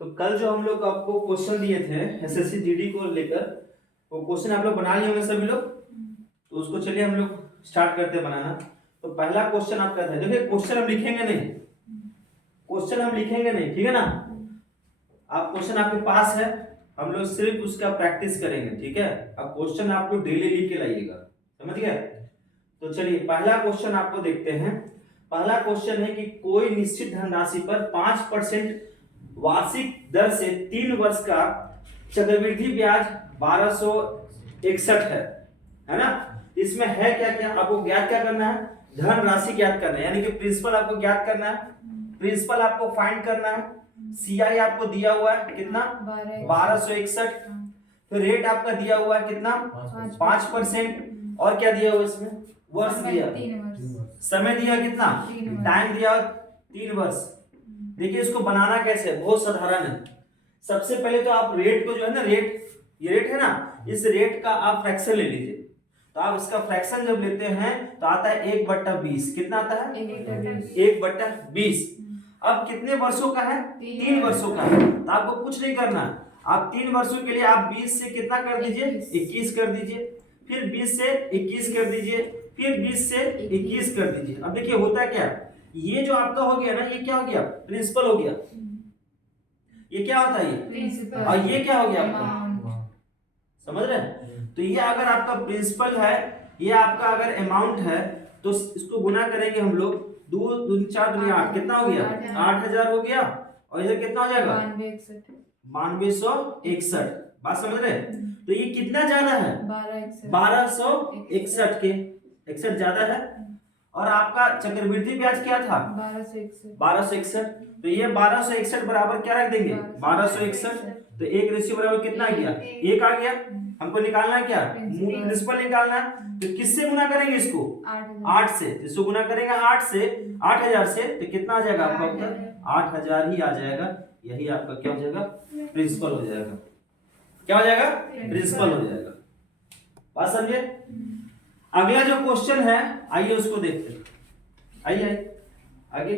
तो कल जो हम लोग आपको क्वेश्चन दिए थे एसएससी जीडी को लेकर, वो क्वेश्चन आप लोग बना लिए होंगे सभी लोग। तो उसको चलिए हम लोग स्टार्ट करते हैं बनाना। तो पहला क्वेश्चन आपका था, देखिए क्वेश्चन हम लिखेंगे नहीं, क्वेश्चन हम लिखेंगे नहीं, ठीक है ना। आप क्वेश्चन आपके पास है, हम लोग सिर्फ उसका प्रैक्टिस करेंगे, ठीक है। अब क्वेश्चन आप लोग डेली लिख के लाइएगा, समझ गए। तो चलिए पहला क्वेश्चन आपको देखते हैं। पहला क्वेश्चन है कि कोई निश्चित धनराशि पर 5% वार्षिक दर से 3 वर्ष का चक्रवृद्धि ब्याज 1261 है ना। इसमें है क्या क्या, आपको ज्ञात क्या करना है, धन राशि ज्ञात करना है, यानी कि प्रिंसिपल आपको ज्ञात करना है, प्रिंसिपल आपको फाइंड करना है। सीआई आपको दिया हुआ है कितना, 1261। फिर रेट आपका दिया हुआ है कितना, 5%। और क्या दिया हुआ इसमें, वर्ष दिया, समय दिया कितना, टाइम दिया 3 वर्ष। देखिए इसको बनाना कैसे है, बहुत साधारण है। सबसे पहले तो आप रेट को जो है ना, रेट, ये रेट है ना, इस रेट का आप फ्रैक्शन ले लीजिए। तो आप इसका फ्रैक्शन जब लेते हैं तो आता है 1/20। कितना आता है, 1/20। अब कितने वर्षों का है, 3 वर्षों का है। तो आपको कुछ नहीं करना, आप 3 वर्षों के लिए आप 20 से कितना कर दीजिए, 21 कर दीजिए। फिर 20 से 21 कर दीजिए, फिर 20 से 21 कर दीजिए। अब देखिए होता क्या, ये जो आपका हो गया ना, ये क्या हो गया, प्रिंसिपल हो गया। ये क्या होता है, ये, और ये क्या हो गया आपका, समझ रहे हैं। तो ये अगर आपका प्रिंसिपल है, ये आपका अगर अमाउंट है, तो इसको गुना करेंगे हम लोग, 2 दूनी 4 दूनी 8, कितना हो गया, 8000 हो गया। और इधर कितना हो जाएगा, 9261। बात समझ रहे हैं। तो ये कितना ज्यादा है, 1261 के 61 ज्यादा है। और आपका चक्रवृद्धि ब्याज क्या था, 1261। तो ये 1261 बराबर क्या रख देंगे, 1261। तो एक रेशियो बराबर कितना आ गया, 1 आ गया। हमको निकालना है क्या, प्रिंसिपल निकालना है। तो किससे गुना करेंगे इसको, 8 से। इसको गुना करेंगे 8 से, 8000 से, तो कितना आ जाएगा आपका उत्तर, 8000 ही आ जाएगा। यही आपका क्या हो जाएगा, प्रिंसिपल हो जाएगा। क्या हो जाएगा, प्रिंसिपल हो जाएगा। बात समझे। अगला जो क्वेश्चन है, आइए उसको देखते हैं। आइए आगे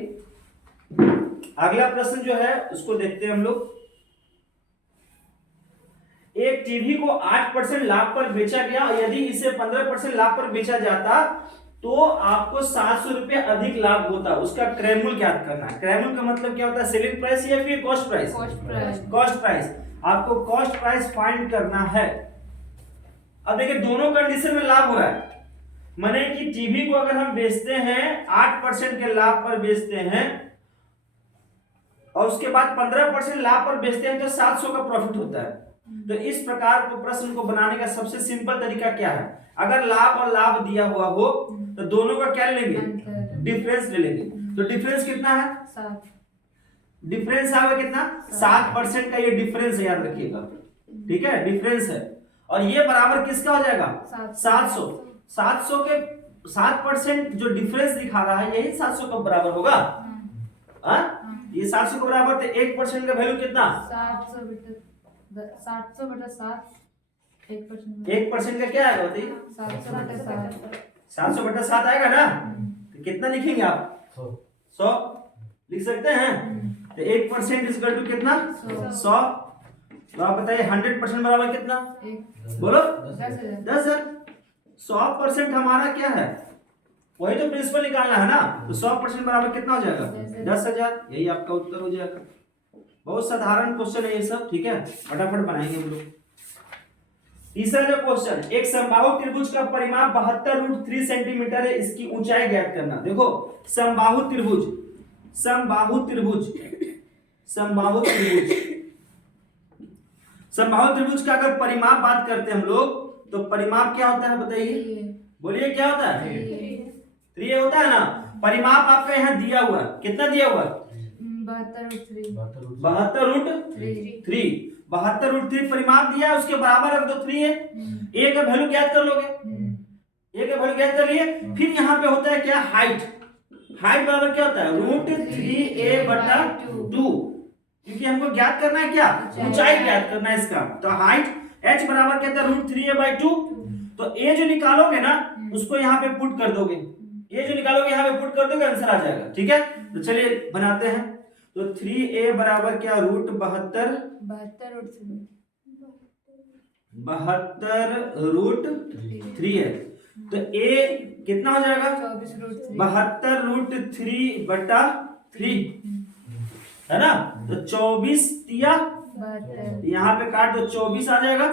अगला प्रश्न जो है उसको देखते हैं हम लोग। एक टीवी को 8% लाभ पर बेचा गया, यदि इसे 15% लाभ पर बेचा जाता तो आपको 700 रुपए अधिक लाभ होता। उसका क्रय मूल्य ज्ञात करना है। क्रय मूल्य का मतलब क्या होता है, सेलिंग प्राइस या फिर कॉस्ट प्राइस, कॉस्ट प्राइस। आपको कॉस्ट प्राइस फाइंड करना है। अब देखिए दोनों कंडीशन में लाभ हो रहा है, माने कि टीवी को अगर हम बेचते हैं 8% के लाभ पर बेचते हैं, और उसके बाद 15% लाभ पर बेचते हैं, तो 700 का प्रॉफिट होता है। तो इस प्रकार को प्रश्न को बनाने का सबसे सिंपल तरीका क्या है, अगर लाभ और लाभ दिया हुआ हो तो दोनों का क्या लेंगे, डिफरेंस ले लेंगे। तो डिफरेंस कितना है, 7। डिफरेंस आएगा कितना, 7% का ये डिफरेंस है, याद रखिएगा, ठीक है, डिफरेंस है। और ये बराबर किसका हो जाएगा, 700। 700 के 7% जो डिफरेंस दिखा रहा है, यही 700 का बराबर होगा। ये 700 के बराबर, तो 1% का वैल्यू कितना, 700/7 1% का क्या आएगा बताइए, 700/7 आएगा ना। तो कितना लिखेंगे आप, 100 लिख सकते हैं। तो 1% इक्वल टू कितना, 100। तो आप बताइए 100% बराबर कितना, बोलो 10,000। 100% हमारा क्या है, वही तो प्रिंसिपल निकालना है ना। तो 100% बराबर कितना हो जाएगा, 10,000। यही आपका उत्तर हो जाएगा। बहुत साधारण क्वेश्चन है ये सब, ठीक है, फटाफट बनाएंगे हम लोग। तीसरा जो क्वेश्चन, एक समबाहु त्रिभुज का परिमाप 72√3 सेंटीमीटर है, इसकी ऊंचाई ज्ञात करना। देखो समबाहु त्रिभुज, समबाहु त्रिभुज, समबाहु त्रिभुज, समबाहु त्रिभुज का अगर परिमाप बात करते हैं हम लोग, तो परिमाप क्या होता है बताइए, बोलिए क्या होता है, 3 होता है ना। परिमाप आपका यहाँ दिया हुआ, कितना दिया हुआ, 72√3। 72√3 परिमाप दिया है, उसके बराबर रख दो 3 है। ए का वैल्यू ज्ञात कर लोगे, ए का वैल्यू ज्ञात कर लिए। फिर यहाँ पे होता है क्या, हाइट। हाइट बराबर क्या होता है, √3a/2, क्योंकि हमको ज्ञात करना है क्या, ऊंचाई ज्ञात करना है इसका। तो हाइट h बराबर क्या था, √3a/2। तो ए जो निकालोगे ना, उसको यहाँ पे पुट कर दोगे, ये जो निकालोगे यहाँ पे पुट कर दोगे, आंसर आ जाएगा, ठीक है। तो चलिए बनाते हैं। तो 3a बराबर क्या रूट 72 रूट 3 है। तो a कितना हो जाएगा 72 रूट 3 बटा 3 है ना। तो 24 तिया यहाँ पे काट दो 24 आ जाएगा।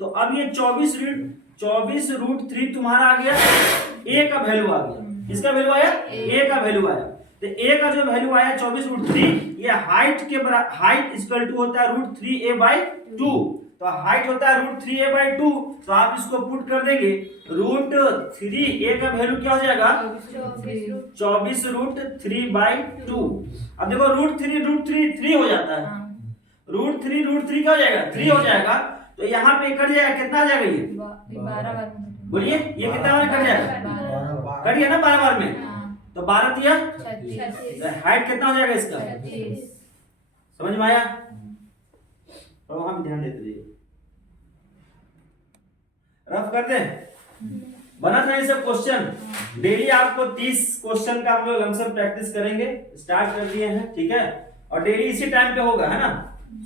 तो अब ये 24 रूट 3 तुम्हारा आ गया, a का वैल्यू आ गया। किसका वैल्यू आया a का वैल्यू आया। तो a का जो वैल्यू आया 24 रूट 3, ये हाइट के बराबर, हाइट इक्वल टू होता है रूट 3a बाई 2। तो हाइट होता है रूट 3a बाई 2। तो आप इसको पुट कर देंगे, रूट 3a का वैल्यू क्या हो जाएगा 24 रूट 3 बाई 2। अब देखो रूट 3 हो जाता है, रूट 3 क्या हो जाएगा 3 हो जाएगा। तो यहाँ पे कट जाएगा, कितना आ जाएगा ये 12 बोलिए, ये कितना बार कट जाएगा, कट गया ना 12 बार में। तो 12 तिया हाइट कितना हो जाएगा इसका, समझ में आया। और वहां भी ध्यान देते रहिए, रफ कर दे। बना था ये सब क्वेश्चन। डेली आपको 30 क्वेश्चन का हम लोग लमसम प्रैक्टिस करेंगे, स्टार्ट कर दिए हैं, ठीक है। और डेली इसी टाइम पे होगा, है ना,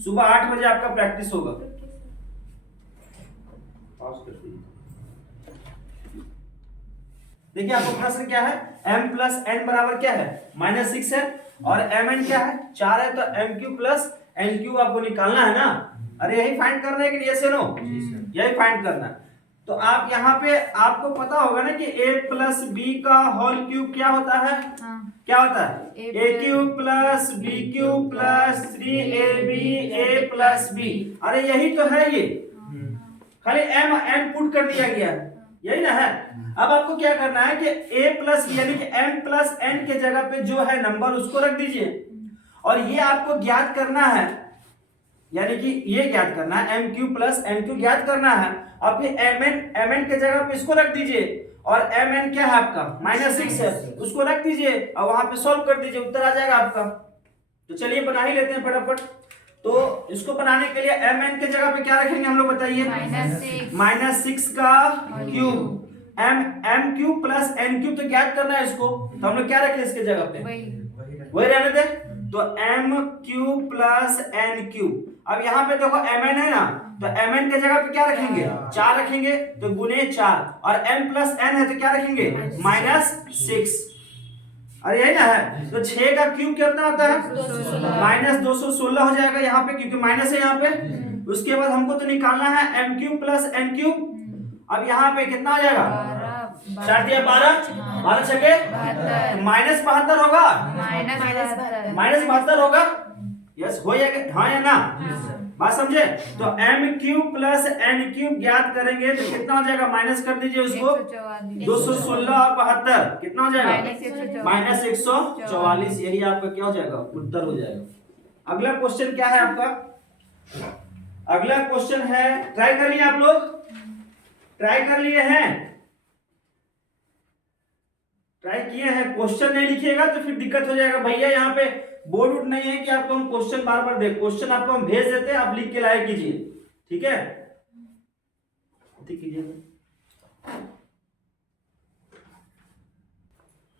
सुबह 8 बजे आपका प्रैक्टिस होगा। देखिए आपको प्रश्न क्या है, m प्लस n बराबर क्या है -6 है, और mn क्या है 4 है। तो mq प्लस nq आपको निकालना है ना। अरे यही फाइंड करना है कि नहीं, नो यही फाइंड करना है। तो आप यहाँ पे आपको पता होगा ना कि a प्लस b का होल क्यूब क्या होता है, क्या होता है a cube plus b cube plus 3ab a plus b। अरे यही तो है, ये खाली m पुट कर दिया गया है, यही ना है। अब आपको क्या करना है कि a प्लस यानी कि m प्लस n के जगह पे जो है नंबर उसको रख दीजिए, और ये आपको ज्ञात करना है, यानी कि ये ज्ञात करना है mq प्लस nq ज्ञात करना है। और फिर mn के जगह पे इसको रख दीजिए, और mn क्या है आपका -6 है, उसको रख दीजिए और वहां पे सॉल्व कर दीजिए, उत्तर आ जाएगा आपका। तो चलिए बना ही लेते हैं फटाफट। तो इसको बनाने के लिए mn के जगह पे क्या रखेंगे हम लोग बताइए, -6 का cube. m cube plus n cube तो ज्ञात करना है इसको, तो हम लोग क्या रखें इसके जगह पे, वही रहने दे। तो m cube plus n cube. अब यहाँ पे देखो mn है ना, तो mn के जगह पे क्या रखेंगे 4 रखेंगे, तो गुने 4, और m प्लस n है तो क्या रखेंगे -6। अरे यही ना है। तो 6 का क्यूब कितना होता है -216 हो जाएगा यहाँ पे, क्योंकि माइनस है यहाँ पे। उसके बाद हमको तो निकालना है m cube plus n cube. अब यहाँ पे कितना हो जाएगा 4 दिया 12 छके -72 होगा, -72 होगा, यस हो जाएगा, हाँ या ना, बात समझे। तो m cube plus n cube ज्ञात करेंगे तो कितना हो जाएगा, माइनस कर दीजिए उसको, 216 और 72 कितना हो जाएगा -144। यही आपका क्या हो जाएगा उत्तर हो जाएगा। अगला क्वेश्चन क्या है आपका, अगला क्वेश्चन है, ट्राई कर लिए आप लोग, ट्राई कर लिए हैं, ट्राई किए हैं। क्वेश्चन नहीं लिखिएगा तो फिर दिक्कत हो जाएगा भैया, यहाँ पे बोर्ड उठ नहीं है कि आपको हम क्वेश्चन बार बार देख, क्वेश्चन आपको हम भेज देते हैं, आप लिख के लाए कीजिए, ठीक है,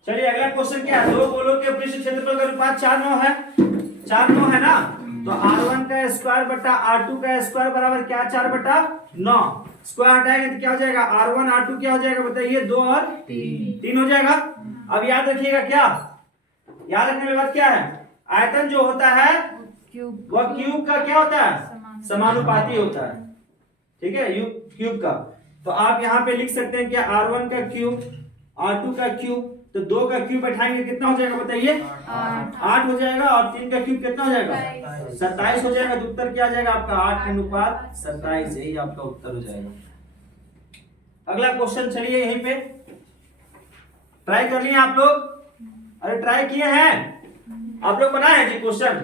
चलिए अगला क्वेश्चन क्या है, दो गोलों के पृष्ठ क्षेत्रफल का अनुपात 4:9 है, 4:9 है ना। तो r1 का स्क्वायर बटा r2 का स्क्वायर बराबर क्या 4/9, स्क्वायर हटाएंगे तो क्या हो जाएगा r1 r2 क्या हो जाएगा बताइए 2 और 3 हो जाएगा। अब याद रखिएगा, क्या याद रखने के बाद क्या है, आयतन जो होता है वह क्यूब का क्या होता है समानुपाती होता है, ठीक है, क्यूब का। तो आप यहाँ पे लिख सकते हैं क्या r1 का क्यूब r2 का क्यूब, तो 2 का क्यूब बैठाएंगे कितना हो जाएगा बताइए 8 हो जाएगा, और 3 का क्यूब कितना हो जाएगा 27 हो जाएगा। तो उत्तर क्या आ जाएगा आपका 8:27, यही आपका उत्तर हो जाएगा। अगला क्वेश्चन चलिए यहीं पे ट्राई कर लिए आप लोग, अरे ट्राई किए हैं आप लोग, बनाए हैं जी क्वेश्चन,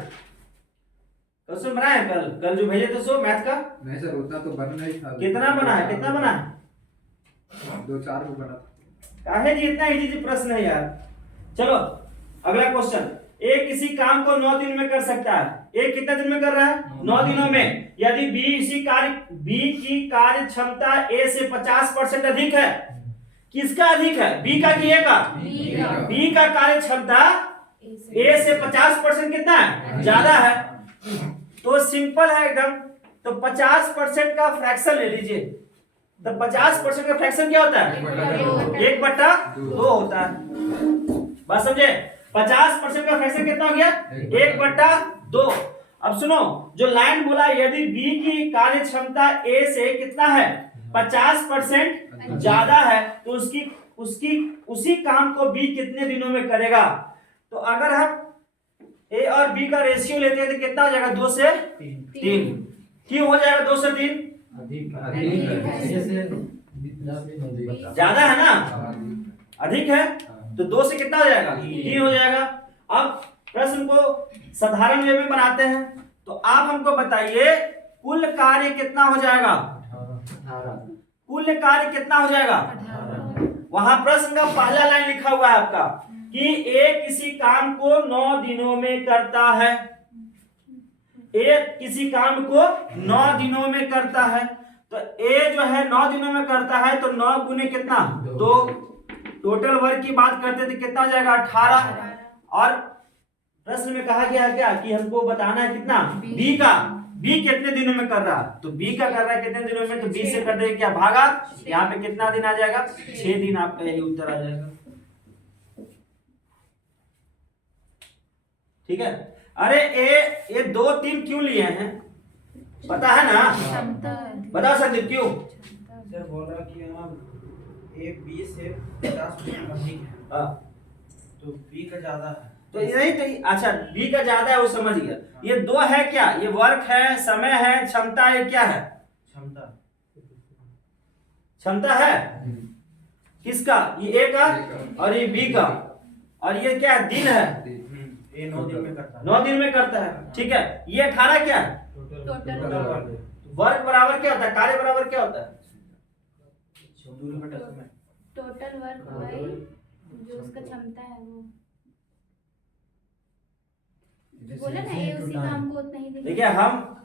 क्वेश्चन बनाए हैं कल जो भेजे थे सो मैथ का, नहीं सर उतना तो बनना ही था। कितना बना है, कितना बना है 2-4 को बना, काहे जी इतना इजी प्रश्न है यार। चलो अगला क्वेश्चन, ए किसी काम को 9 दिन में कर सकता है, ए कितना दिन में कर रहा है 9 दिनों में। यदि बी की कार्य क्षमता ए से 50% अधिक है, किसका अधिक है बी का कि ए का, बी का कार्य क्षमता ए से 50% कितना है, ज्यादा है। तो सिंपल है एकदम। तो 50% का फ्रैक्शन ले लीजिए। तो 50% का फ्रैक्शन क्या होता है, 1/2 होता है। बात समझे? 50% का फ्रैक्शन कितना हो गया, 1/2। अब सुनो, जो लाइन बोला यदि बी की कार्य क्षमता ए से कितना है, 50% ज्यादा है, तो उसी काम को बी कितने दिनों में करेगा। तो अगर हम ए और बी का रेशियो लेते हैं तो कितना हो जाएगा, 2 से 3। क्यों हो जाएगा 2 से 3, ज्यादा है ना, अधिक है। तो 2 से कितना हो जाएगा, 3 हो जाएगा। अब प्रश्न को साधारण वे में बनाते हैं। तो आप हमको बताइए कुल कार्य कितना हो जाएगा, कुल कार्य कितना हो जाएगा। वहां प्रश्न का पहला लाइन लिखा हुआ है आपका कि ए किसी काम को 9 दिनों में करता है। ए किसी काम को 9 दिनों में करता है। तो ए जो है 9 दिनों में करता है, तो 9 गुने कितना, 2। टोटल वर्क की बात करते थे कितना हो जाएगा, 18। और प्रश्न में कहा गया है क्या कि हमको बताना है कितना, बी का, बी कितने दिनों में कर रहा है। तो बी का कर रहा है कितने दिनों में, तो बी से कर देंगे क्या, भागा। यहाँ पे कितना दिन आ जाएगा, 6 दिन। आपका यही उत्तर आ जाएगा। ठीक है। अरे ये 2 3 क्यों लिए हैं, पता है ना, बता सकते क्यों। सर बोला कि हम ए बी से 50% अधिक है, तो बी का ज्यादा है। तो यही तो, अच्छा बी का ज्यादा है वो समझ गया। ये 2 है क्या, ये वर्क है, समय है, क्षमता है, क्या है, क्षमता। क्षमता है किसका, ये ए का और ये बी का। और ये क्या है, दिन है, ए 9 दिन में करता है, 9 दिन में करता है। ठीक है। ये 18 क्या है, टोटल वर्क बराबर क्या होता है, कार्य बराबर क्या होता है, दूरी बटा समय। टोटल वर्क बाई जो उसका क्षमता है वो बोला ना, ये उसी काम को उतना ही देगा। देखिए हम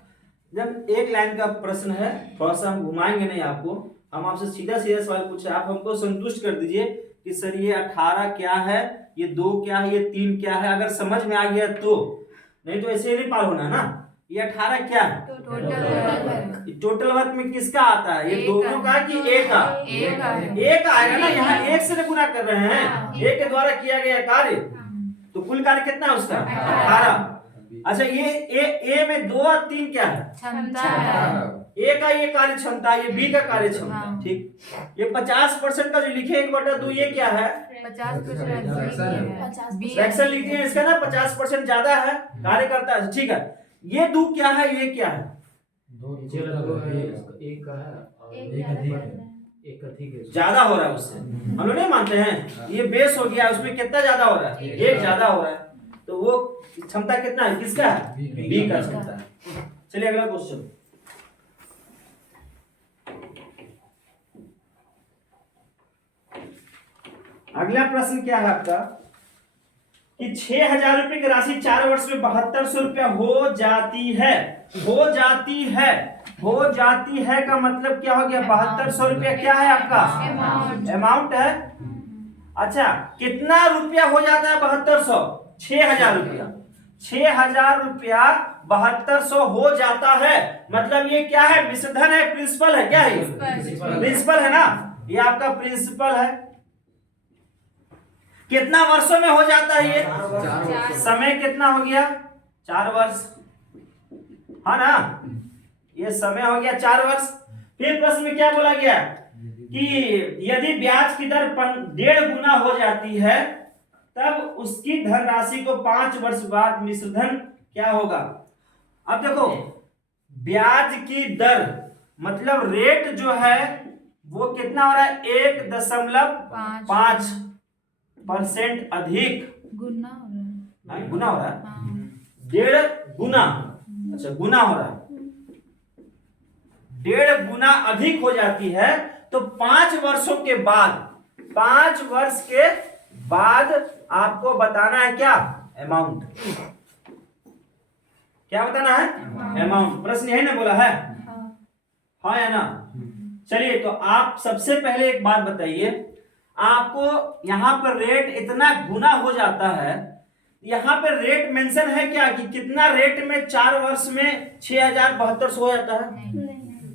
जब एक लाइन का प्रश्न है, थोड़ा सा हम घुमाएंगे नहीं आपको, हम आपसे सीधा सीधा सवाल पूछे, आप हमको संतुष्ट कर दीजिए कि सर ये 18 क्या है, ये 2 क्या है, ये 3 क्या है। अगर समझ में आ गया तो, नहीं तो ऐसे नहीं पार होना ना। ये 18 क्या है, टोटल वर्क में किसका आता है, ये दोनों का कि एक का, एक आएगा ना। यहाँ एक से गुना कर रहे हैं, एक के द्वारा किया गया कार्य, तो कुल कार्य कितना है उसका, 18। अच्छा ये ए में 2 और 3 क्या है, ए का ये कार्य क्षमता, ये बी का कार्य क्षमता। ठीक। ये 50% का जो लिखे 1/2, ये क्या है, 50% फ्रैक्शन लिखते हैं इसका ना, 50% ज्यादा है, कार्य करता है। ठीक है। ये 2 क्या है, ये क्या है, ज्यादा हो रहा है उससे, हम लोग नहीं मानते हैं। ये बेस हो गया, उसमें कितना ज्यादा हो रहा है, 1 ज्यादा हो रहा है। तो वो क्षमता कितना है, किसका है, बी का क्षमता है। चलिए अगला क्वेश्चन। अगला प्रश्न क्या है आपका कि 6,000 रुपए की राशि 4 वर्ष में 7200 रुपया हो जाती है। हो जाती है का मतलब क्या हो गया, 7200 रुपया क्या है आपका, अमाउंट है। अच्छा कितना रुपया हो जाता है 7200, 6,000 रुपया। 6,000 रुपया 7200 हो जाता है, मतलब ये क्या है, मिश्रधन है, प्रिंसिपल है, क्या है, प्रिंसिपल है ना, ये आपका प्रिंसिपल है। कितना वर्षों में हो जाता है ये, समय कितना हो गया, 4 वर्ष, हाँ ना, ये समय हो गया 4 वर्ष। फिर प्रश्न में क्या बोला गया कि यदि ब्याज की दर 1.5 गुना हो जाती है, तब उसकी धनराशि को 5 वर्ष बाद मिश्रधन क्या होगा। अब देखो ब्याज की दर मतलब रेट जो है वो कितना हो रहा है, 1.5% अधिक, गुना हो रहा है, गुना हो रहा है, हाँ। 1.5 गुना, अच्छा गुना हो रहा है, 1.5 गुना अधिक हो जाती है। तो 5 वर्षों के बाद, 5 वर्ष के बाद आपको बताना है क्या, अमाउंट। क्या बताना है, अमाउंट। प्रश्न यही ना बोला है, हाँ या ना। चलिए तो आप सबसे पहले एक बात बताइए, आपको यहां पर रेट इतना गुना हो जाता है, यहाँ पे रेट मेंशन है क्या कि कितना रेट में 4 वर्ष में 6,7200 हो जाता है? नहीं।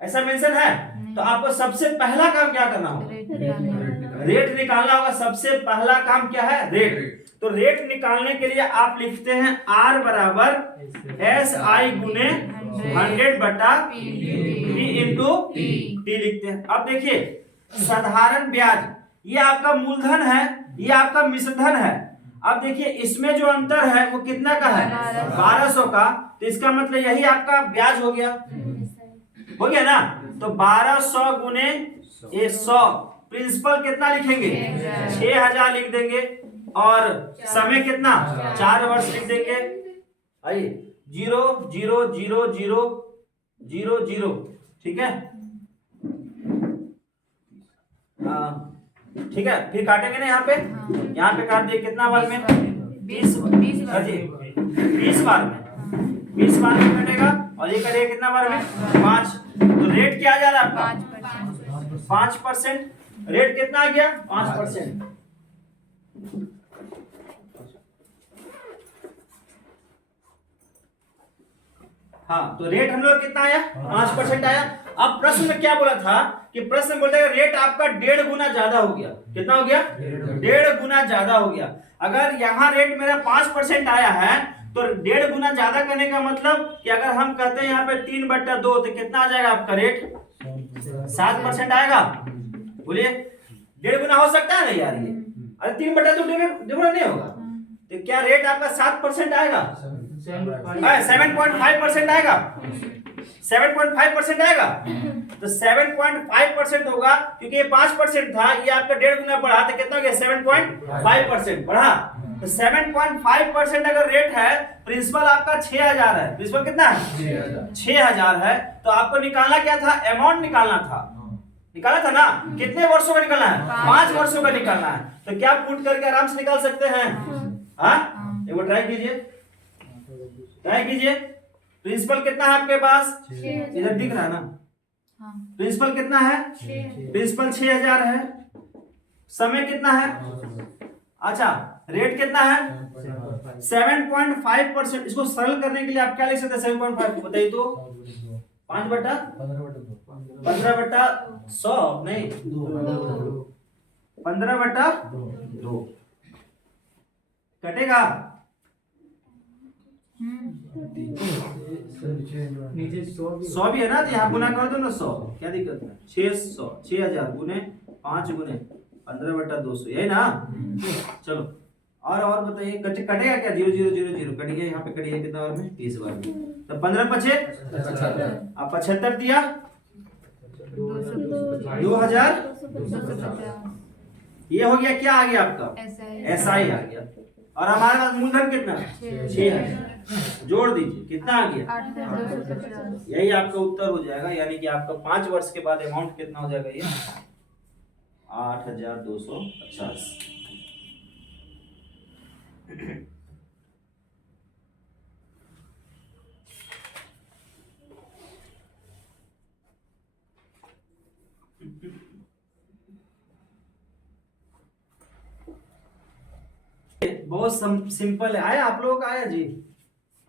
ऐसा मेंशन है? तो आपको सबसे पहला काम क्या करना होगा? रेट निकालना होगा। सबसे पहला काम क्या है? रेट। तो रेट निकालने के लिए आप लिखते हैं R बराबर SI गुने 100 बटा P इंटू T लिखते हैं। अब देखिए साधारण ब्याज ये आपका मूलधन है, ये आपका मिश्रधन है। अब देखिए इसमें जो अंतर है वो कितना का है? 1200 का। तो इसका मतलब यही आपका ब्याज हो गया, हो गया ना? तो 1200 गुने 100 प्रिंसिपल कितना लिखेंगे? 6000 लिख देंगे और समय कितना? 4 वर्ष लिख देंगे। आइए 0 0 0 0 0 0 ठीक है। ठीक है, फिर काटेंगे ना यहाँ पे। यहाँ पे काट दिए कितना बार में? 20 बार में। 20 बार में कटेगा और ये कटेगा कितना बार में? 5। तो रेट क्या आ जा रहा है आपका? 5%। रेट कितना आ गया? 5%। हाँ, तो रेट हम लोग कितना आया? 5% आया। अब प्रश्न में क्या बोला था कि प्रश्न बोलता है रेट आपका 1.5 गुना ज्यादा हो गया। कितना हो गया? 1.5 गुना ज्यादा हो गया। अगर यहाँ रेट मेरा 5% आया है तो 1.5 गुना ज्यादा करने का मतलब कि अगर हम कहते हैं यहाँ पे 3/2 तो कितना आ जाएगा आपका रेट? 7% आएगा। बोलिए 1.5 गुना हो सकता है ना यार? ये अरे 3/2 1.5 नहीं होगा। तो क्या रेट आपका 7% आएगा? 7.5% आएगा। 7.5% आएगा। तो 7.5% होगा क्योंकि ये 5% था, ये आपका 1.5 गुना बढ़ा तो कितना हो गया? 7.5% बढ़ा। तो 7.5% अगर रेट है, प्रिंसिपल आपका 6000 है। प्रिंसिपल कितना है? 6000 है। तो आपको निकालना क्या था? अमाउंट निकालना था। निकाला था ना? कितने वर्षों का निकालना है? 5 वर्षों का निकालना है। तो क्या पुट करके आराम से निकाल सकते हैं? हाँ, एक बार ट्राई कीजिए, ट्राई कीजिए। प्रिंसिपल कितना है आपके पास? इधर दिख रहा है ना? प्रिंसिपल कितना है? प्रिंसिपल 6000 है। समय कितना है? अच्छा, रेट कितना है? 7.5%। इसको सरल करने के लिए आप क्या लिख सकते हैं? 7.5 बताइए तो 5/15/100 नहीं 15/2 कटेगा। नीचे 100 भी है ना, तो यहाँ गुना कर दो ना 100, क्या दिक्कत है? 600 6000 गुने 5 गुने 15/200 यही ना? चलो और बताइए कटेगा क्या? 0 0 0 0 कट गया। यहाँ पे कट गया कितना बार में? 30 बार में। तो 15×5 अब 75 दिया 2000। ये हो गया क्या? आ गया आपका SI आ गया। और हमारे पास मूलधन कितना? 6000। जोड़ दीजिए कितना आ गया? 8250। यही आपका उत्तर हो जाएगा। यानी कि आपका 5 वर्ष के बाद अमाउंट कितना हो जाएगा? ये 8250। बहुत सिंपल है। आया आप लोगों का? आया जी?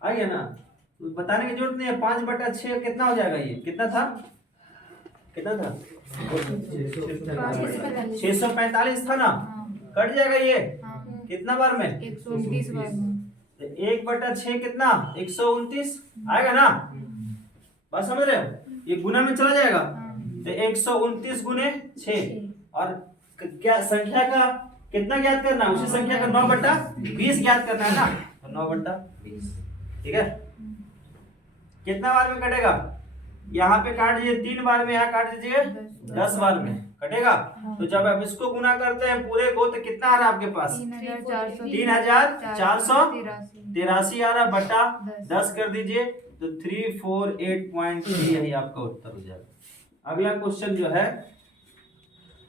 आ गया ना? तो बताने की जरूरत नहीं है। 5/6 कितना हो जाएगा? ये कितना था? कितना था? 645 था ना? कट जाएगा ये कितना बार में? 129 बार में। तो 1/6 कितना? 129 आएगा ना? बात समझ रहे हो? ये गुना में चला जाएगा। तो 129 गुने 6 और क्या संख्या का कितना ज्ञात करना है? उसी संख्या का 9/20 ज्ञात करना है ना? तो 9/20 ठीक है। कितना बार में कटेगा? यहाँ पे काट दीजिए 3 बार में, यहाँ काट दीजिए 10 बार में कटेगा। तो जब आप इसको गुना करते हैं पूरे को तो कितना आ रहा है आपके पास? 3483 आ रहा बटा 10 कर दीजिए तो 348.3 यही आपका उत्तर हो जाएगा। अगला क्वेश्चन जो है,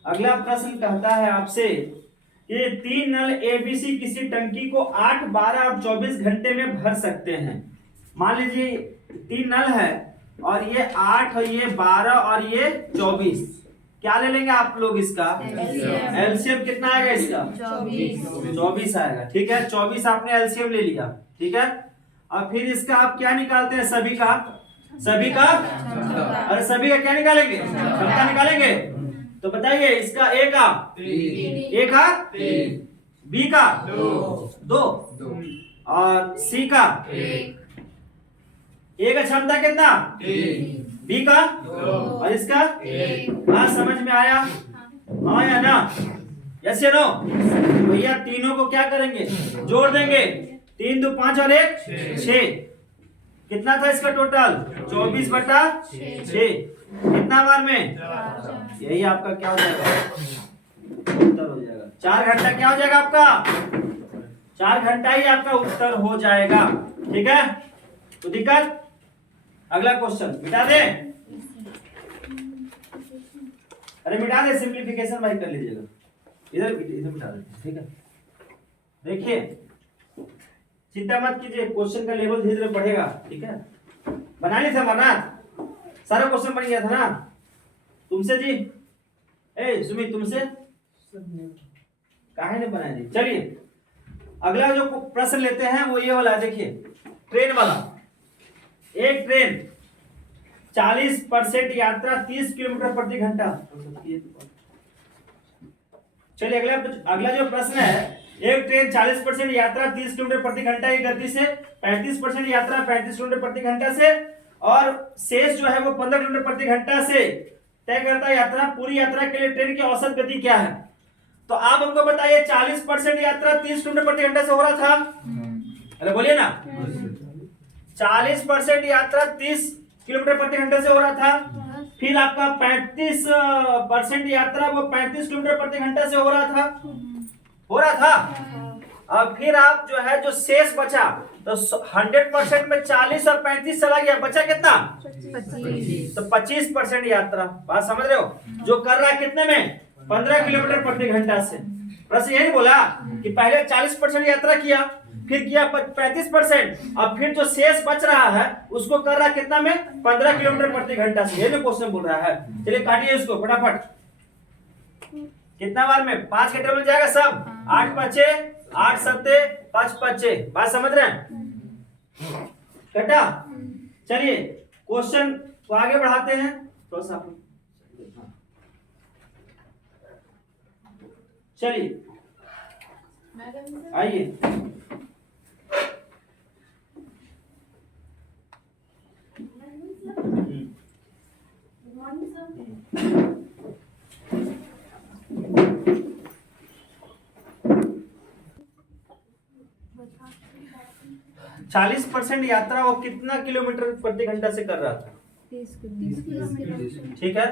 अगला प्रश्न कहता है आपसे ये 3 नल ABC किसी टंकी को 8, 12 और 24 घंटे में भर सकते हैं। मान लीजिए 3 नल है और ये 8 और ये 12 और ये 24 क्या ले लेंगे आप लोग इसका LCM। एलसीएम कितना आएगा इसका 24 आएगा। ठीक है, 24 आपने एलसीएम ले लिया। ठीक है, अब फिर इसका आप क्या निकालते हैं, सभी का अरे सभी का क्या निकालेंगे, क्षमता निकालेंगे। तो बताइए इसका ए का बी का 2 और सी का ए का क्षमता कितना, बी का और इसका हाँ समझ में आया, हाँ या ना, यस या नो। भैया तीनों को क्या करेंगे, जोड़ देंगे, 3 2 5 और 1 6। कितना था इसका टोटल 24/6। कितना बार में, यही आपका क्या हो जाएगा, उत्तर हो जाएगा। 4 घंटा क्या हो जाएगा आपका, 4 घंटा ही आपका उत्तर हो जाएगा। ठीक है, तो दिक्कत। अगला क्वेश्चन मिटा दे, अरे मिटा दे, सिंप्लीफिकेशन भाई कर लीजिएगा, इधर मिटा दे। ठीक है, देखिए चिंता मत कीजिए, क्वेश्चन का लेवल धीरे धीरे बढ़ेगा। ठीक है, बना ली था अमरनाथ, सारा क्वेश्चन बन गया था ना तुमसे जी, ए सुमित तुमसे काहे ने बनाया जी। चलिए अगला जो प्रश्न लेते हैं वो ये वाला है, देखिए ट्रेन वाला। एक ट्रेन 40% यात्रा 30 किलोमीटर प्रति घंटा। चलिए अगला जो प्रश्न है, एक ट्रेन 40% यात्रा 30 किलोमीटर प्रति घंटा की गति से, 35% यात्रा 35 किलोमीटर प्रति घंटा से और शेष जो है वो 15 किलोमीटर प्रति घंटा से तय करता है यात्रा। पूरी यात्रा के लिए ट्रेन की औसत गति क्या है। तो आप हमको बताइए 40% यात्रा 30 किलोमीटर प्रति घंटा से हो रहा था, अरे बोलिए ना, 40% यात्रा 30 किलोमीटर प्रति घंटे से हो रहा था, फिर आपका 35% यात्रा वो 35 किलोमीटर प्रति घंटा से हो रहा था। अब फिर आप जो है जो शेष बचा, तो 100% में 40 और 35 चला गया, बचा कितना 25। तो 25% यात्रा। बात समझ रहे हो, जो कर रहा है कितने में 15 किलोमीटर प्रति घंटा से। प्रश्न यही बोला कि पहले 40% यात्रा किया, फिर किया 35%, अब फिर जो शेष बच रहा है उसको कर रहा है कितना में 15 किलोमीटर प्रति घंटा से। ये भी क्वेश्चन बोल रहा है। चलिए काटिए इसको फटाफट, कितना बार में 5 के टेबल जाएगा सब, 8 5 8 7 5 5। बात समझ रहे हैं, कटा। चलिए क्वेश्चन को आगे बढ़ाते हैं थोड़ा सा। चलिए आइए, चालीस % यात्रा वो कितना किलोमीटर प्रति घंटा से कर रहा था, 30 किलोमीटर। ठीक है।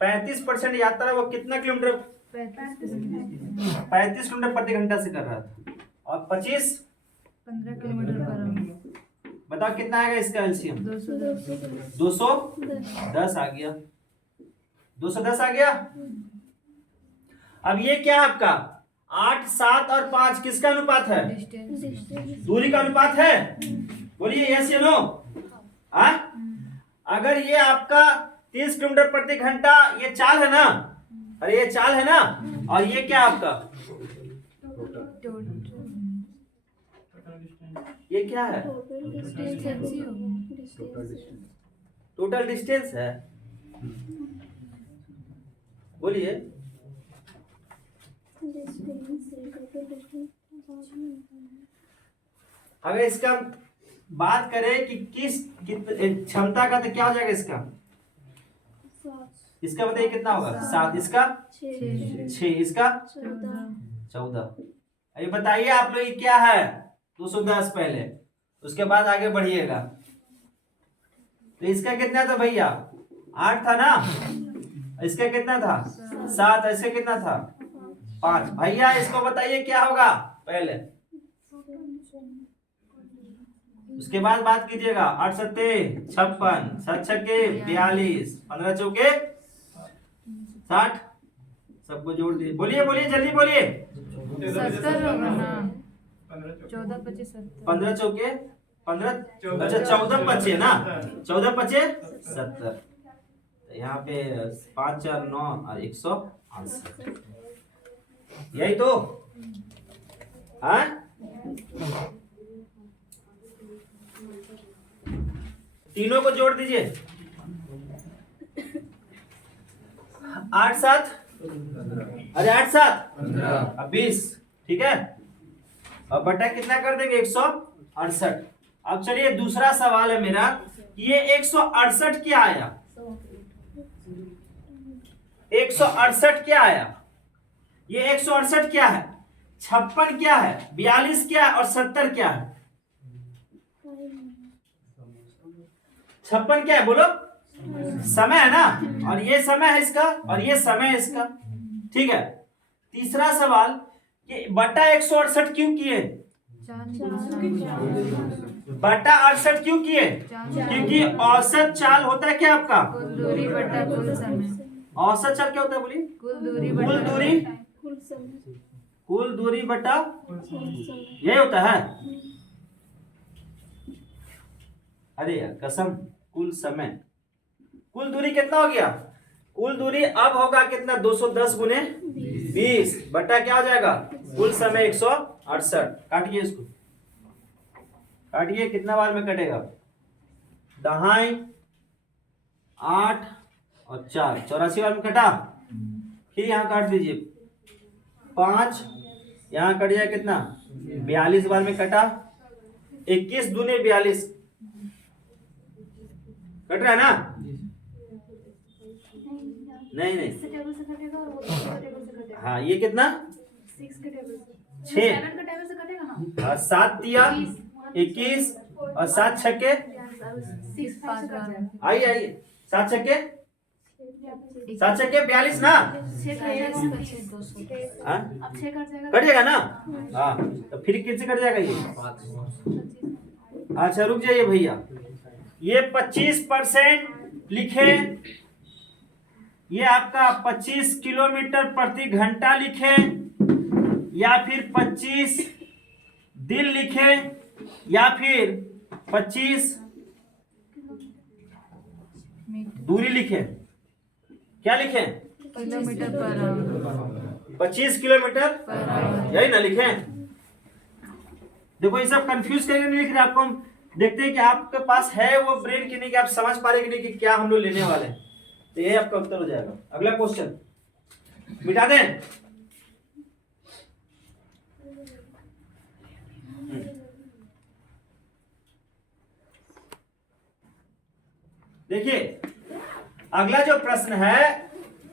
35% यात्रा वो कितना किलोमीटर, 35 किलोमीटर प्रति घंटा से कर रहा था, और 25 15 किलोमीटर कर रहा हूँ। बताओ कितना आएगा इसका एलसीएम, 210 आ गया, 210 आ गया। अब ये क्या है आपका 8 7 और 5 किसका अनुपात है, दूरी का अनुपात है। बोलिए यस या नो। अगर ये आपका 30 किलोमीटर प्रति घंटा ये चाल है ना, अरे ये चाल है ना, और ये क्या आपका, ये क्या है, टोटल डिस्टेंस है। बोलिए अगर इसका बात करें कि किस क्षमता का, तो क्या हो जाएगा इसका, इसका बताइए कितना होगा 7, इसका 6, इसका 14। ये बताइए आप लोग क्या है 210 पहले, उसके बाद आगे बढ़िएगा। तो इसका कितना था भैया 8 था ना, इसका कितना था 7, इसका कितना था 5। भैया इसको बताइए क्या होगा पहले, उसके बाद बात कीजिएगा। 8 7 56, 7 6 42, 15 चौके 60, सबको जोड़ दिए। बोलिए बोलिए जल्दी बोलिए, 70 होगा ना, 14 25 70, 15 चौके 15, अच्छा 14 25 ना, 14 25 70। तो यहाँ पे 5 4 9 और 168, यही तो। हाँ, तीनों को जोड़ दीजिए। 8 7, अरे 8 7 अब 20, ठीक है। अब बटा कितना कर देंगे 168। अब चलिए दूसरा सवाल है मेरा, ये 168 क्या आया? 168 क्या आया? ये 168 क्या है? 56 क्या है? 42 क्या है? और 70 क्या है? 56 क्या है बोलो? समय है ना, और ये समय है इसका, और ये समय है इसका, ठीक है। तीसरा सवाल, ये बटा 168 क्यों किए? बटा 68 क्यों किए? क्योंकि औसत चाल होता है क्या आपका? कुल दूरी बटा कुल समय। औसत चाल क्या होता है बोलिए? कुल दूरी कुल बटा दूरी, कुल दूरी बटा यही होता है। अरे यार कसम, कुल समय, कुल दूरी कितना हो गया? कुल दूरी अब होगा कितना? 210 गुने 20 बटा क्या हो जाएगा? कुल समय 168। काटिए इसको, काटिए, कितना बार में कटेगा? दहाई 8 और 4, 84 बार में कटा। फिर यहाँ काट दीजिए 5, यहाँ कट जाए कितना? 42 बार में कटा। 21 दूने 42 कट रहा है ना? नहीं नहीं, इससे टेबल से कटेगा और वो दूसरे टेबल से कटेगा। हाँ ये कितना? 6 के टेबल से, 6 7 के टेबल से कटेगा ना। 7 दिया 21 और 7 छक्के, 6 5 बार आइए आइए, 7 छक्के 7 छक्के 42 ना। 6 का 200 हाँ? अब 6 कट जाएगा, कट जाएगा ना? हाँ, तो फिर किससे कट जाएगा ये? 25। अच्छा रुक जाइए भैया, ये 25% लिखे, ये आपका 25 किलोमीटर प्रति घंटा लिखे, या फिर 25 दिन लिखे, या फिर 25 दूरी लिखे? क्या लिखे? Kilometre per hour. 25 किलोमीटर, यही ना लिखे? देखो ये सब कंफ्यूज करके नहीं लिख रहे, आपको हम देखते हैं कि आपके पास है वो ब्रेन की नहीं, कि आप समझ पा रहे कि नहीं कि क्या हम लोग लेने वाले हैं। तो ये आपका उत्तर हो जाएगा। अगला क्वेश्चन मिटा दें। देखिए अगला जो प्रश्न है,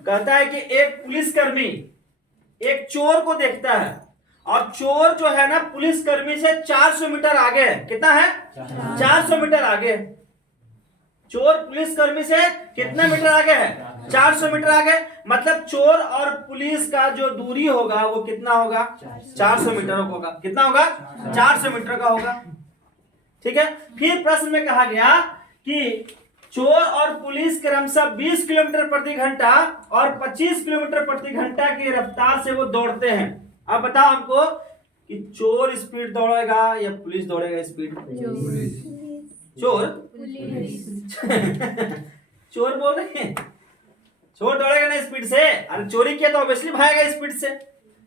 कहता है कि एक पुलिसकर्मी एक चोर को देखता है, और चोर जो है ना पुलिसकर्मी से 400 मीटर आगे है। कितना है? 400 मीटर आगे। चोर पुलिसकर्मी से कितना मीटर आगे है? 400 मीटर आगे। मतलब चोर और पुलिस का जो दूरी होगा वो कितना होगा? 400 मीटर होगा। कितना होगा? 400 मीटर का होगा, ठीक है। फिर प्रश्न में कहा गया कि चोर और पुलिस क्रमशः 20 किलोमीटर प्रति घंटा और 25 किलोमीटर प्रति घंटा की रफ्तार से वो दौड़ते हैं। अब बताओ हमको कि चोर स्पीड दौड़ेगा या पुलिस दौड़ेगा स्पीड? चोर चोर बोल रहे हैं, चोर दौड़ेगा ना स्पीड से। अरे चोरी किया तो ऑब्वियसली भागेगा स्पीड से।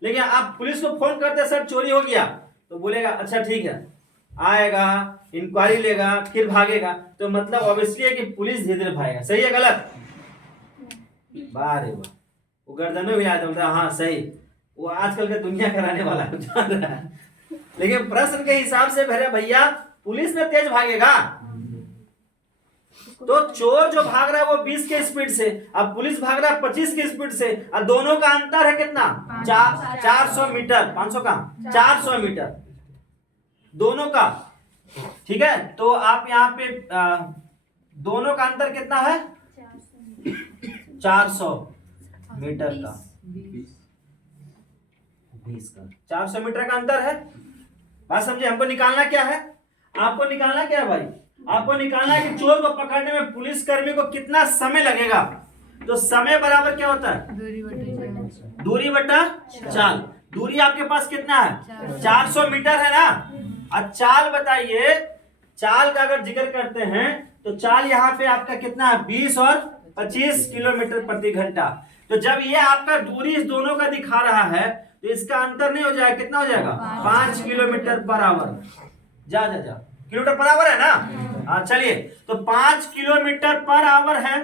लेकिन आप पुलिस को फोन करते सर चोरी हो गया, तो बोलेगा अच्छा ठीक है, आएगा, इंक्वायरी लेगा, फिर भागेगा। तो मतलब ऑब्वियसली है कि पुलिस धीरे धीरे भागेगा। सही है गलत? वाह रे वाह, वो गर्दन भी आता है। हाँ सही, वो आजकल का दुनिया कराने वाला जान रहा है। लेकिन प्रश्न के हिसाब से भैया पुलिस में तेज भागेगा। तो चोर जो भाग रहा है वो 20 के स्पीड से, अब पुलिस भाग रहा है 25 की स्पीड से, और दोनों का अंतर है कितना? 400 मीटर। 500 का 400 मीटर दोनों का, ठीक है। तो आप यहाँ पे दोनों का अंतर कितना है? 400 मीटर का, 20 का 400 मीटर का अंतर है। बात समझे? हमको निकालना क्या है? आपको निकालना क्या है भाई? आपको निकालना है कि चोर को पकड़ने में पुलिसकर्मी को कितना समय लगेगा। तो समय बराबर क्या होता है? दूरी बटा चाल। दूरी आपके पास कितना है? 400 मीटर है ना। और चाल बताइए, चाल का अगर जिक्र करते हैं तो चाल यहाँ पे आपका कितना है? 20 और 25 किलोमीटर प्रति घंटा। तो जब ये आपका दूरी इस दोनों का दिखा रहा है तो इसका अंतर नहीं हो जाएगा, कितना हो जाएगा 5 किलोमीटर पर आवर। जा जा जा, किलोमीटर पर आवर है ना। हाँ चलिए, तो 5 किलोमीटर पर आवर है,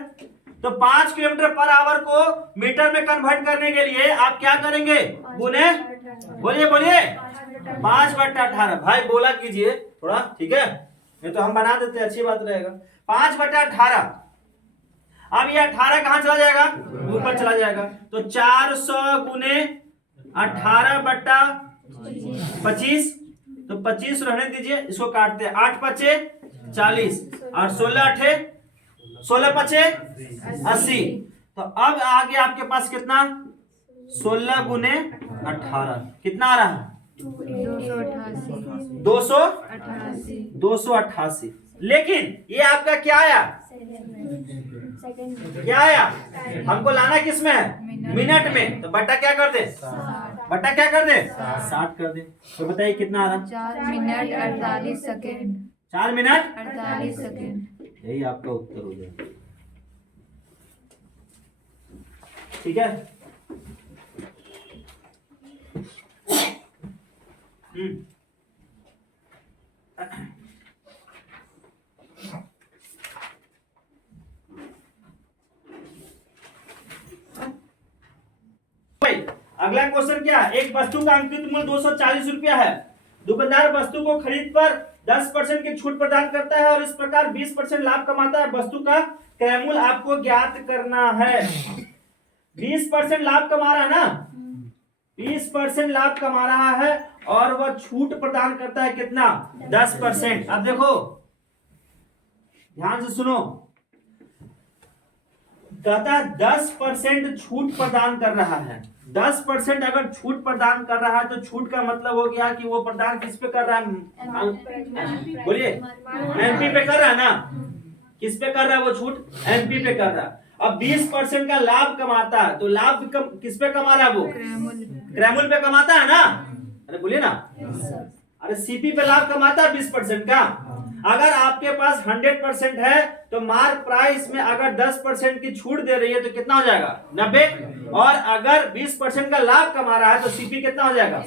तो 5 किलोमीटर पर आवर को मीटर में कन्वर्ट करने के लिए आप क्या करेंगे, गुने, बोलिए बोलिए, 5/18। भाई बोला कीजिए थोड़ा, ठीक है, नहीं तो हम बना देते, अच्छी बात रहेगा। 5/18। अब ये 18 कहां चला जाएगा, ऊपर चला जाएगा, तो 400 गुने 18/25, तो 25 रहने दीजिए, इसको काटते हैं, 8 पचे 40 और 16 पचे 80। तो अब आगे आपके पास कितना, 16 गुने 18 कितना आ रहा है, 288। लेकिन ये आपका क्या आया, क्या आया, हमको लाना किस में है, मिनट में, तो बट्टा क्या कर दे, बट्टा क्या कर दे, 60 कर दे। तो बताइए कितना आ रहा, 4 मिनट 48 सेकेंड। 4 minute 48 second. यही आपका उत्तर हो जाएगा, ठीक है। अगला क्वेश्चन क्या है, एक वस्तु का अंकित मूल्य 240 रुपया है। दुकानदार वस्तु को खरीद पर 10% की छूट प्रदान करता है और इस प्रकार 20% लाभ कमाता है। वस्तु का क्रय मूल्य आपको ज्ञात करना है। 20% लाभ कमा रहा है ना, 20% लाभ कमा रहा है और वह छूट प्रदान करता है कितना, 10%। अब देखो ध्यान से सुनो, कहता है 10% छूट प्रदान कर रहा है। 10% अगर छूट प्रदान कर रहा है तो छूट का मतलब हो गया कि वो प्रदान किस पे कर रहा है, बोलिए, एमपी पे कर रहा है ना, किस पे कर रहा है वो छूट, एमपी पे कर रहा है। अब 20% का लाभ कमाता है, तो लाभ किस पे कमा रहा है वो, क्रैमुल पे कमाता है ना, अरे बोलिए ना, अरे सीपी पे लाभ कमाता है 20% का। अगर आपके पास 100% है तो मार्क प्राइस में अगर 10% की छूट दे रही है तो कितना हो जाएगा, 90। और अगर 20% का लाभ कमा रहा है तो सीपी कितना हो जाएगा,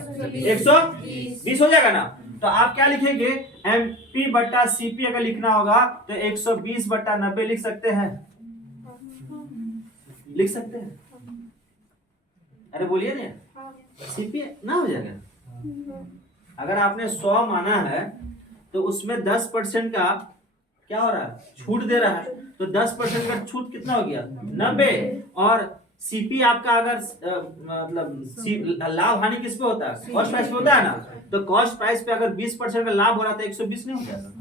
120 हो जाएगा ना। तो आप क्या लिखेंगे, एमपी बट्टा सीपी अगर लिखना होगा तो 120/90 लिख सकते हैं, लिख सकते हैं, अरे बोलिए ना, सीपी ना हो जाएगा। अगर आपने 100 माना है तो उसमें 10% का क्या हो रहा है, छूट दे रहा है, तो 10% का छूट कितना हो गया, 90। और सीपी आपका अगर मतलब लाभ हानि किस पे होता है, कॉस्ट प्राइस पे होता है ना, तो कॉस्ट प्राइस पे अगर 20% का लाभ हो रहा था 120 नहीं हो जाता।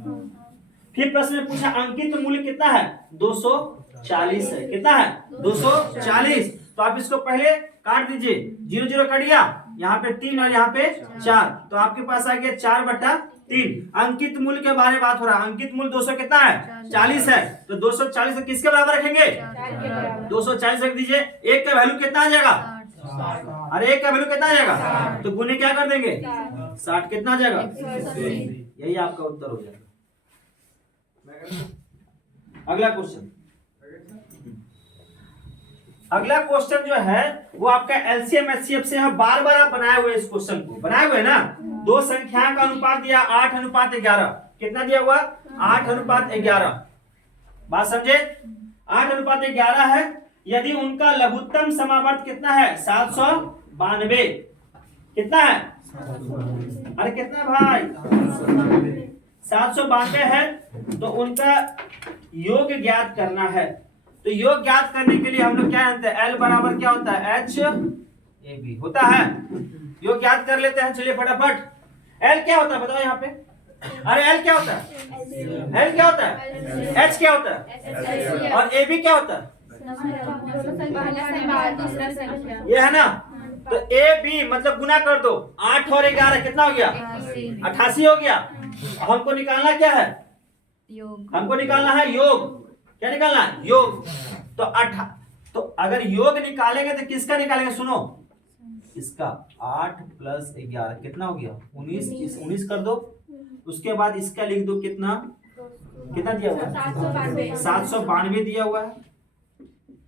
फिर प्रश्न में पूछा अंकित मूल्य कितना है, 240 है, कितना है 240। तो आप इसको पहले काट दीजिए, 0 0 कट गया, यहाँ पे 3 और यहाँ पे 4, तो आपके पास आ गया 4/3। अंकित मूल्य के बारे में बात हो रहा है, अंकित मूल्य 200 कितना है, 40 है, तो 240 किसके बराबर रखेंगे, 240 रख दीजिए। एक का वैल्यू कितना आ जाएगा, अरे एक का वैल्यू कितना आ जाएगा, तो गुने क्या कर देंगे, 60 कितना आ जाएगा, यही आपका उत्तर हो जाएगा। अगला क्वेश्चन, अगला क्वेश्चन जो है वो आपका एलसीएम एचसीएफ से है। बार बार आप बनाए हुए इस क्वेश्चन को, बनाए हुए ना, दो संख्याओं का अनुपात दिया 8:11, कितना दिया हुआ, 8:11। बात समझे, 8:11 है। यदि उनका लघुत्तम समावर्त कितना है, 792, कितना है, अरे कितना भाई, 792 है, तो उनका योग ज्ञात करना है। तो योग ज्ञात करने के लिए हम लोग क्या जानते हैं, एल बराबर क्या होता है, एच ए बी होता है। योग ज्ञात कर लेते हैं, चलिए फटाफट। एल क्या होता है बताओ यहाँ पे, अरे एल क्या होता है, एल क्या होता है, एच क्या होता है, और ए बी क्या होता है, ये है ना। तो ए बी मतलब गुना कर दो, 8 और 11 कितना हो गया, 88 हो गया। हमको निकालना क्या है, योग, हमको निकालना है योग, क्या निकालना है, योग। तो अगर योग निकालेंगे तो किसका निकालेंगे, सुनो, इसका 8 + 11 कितना हो गया, 19, 19 कर दो। उसके बाद इसका लिख दो, कितना कितना दिया हुआ है, 792 दिया हुआ है।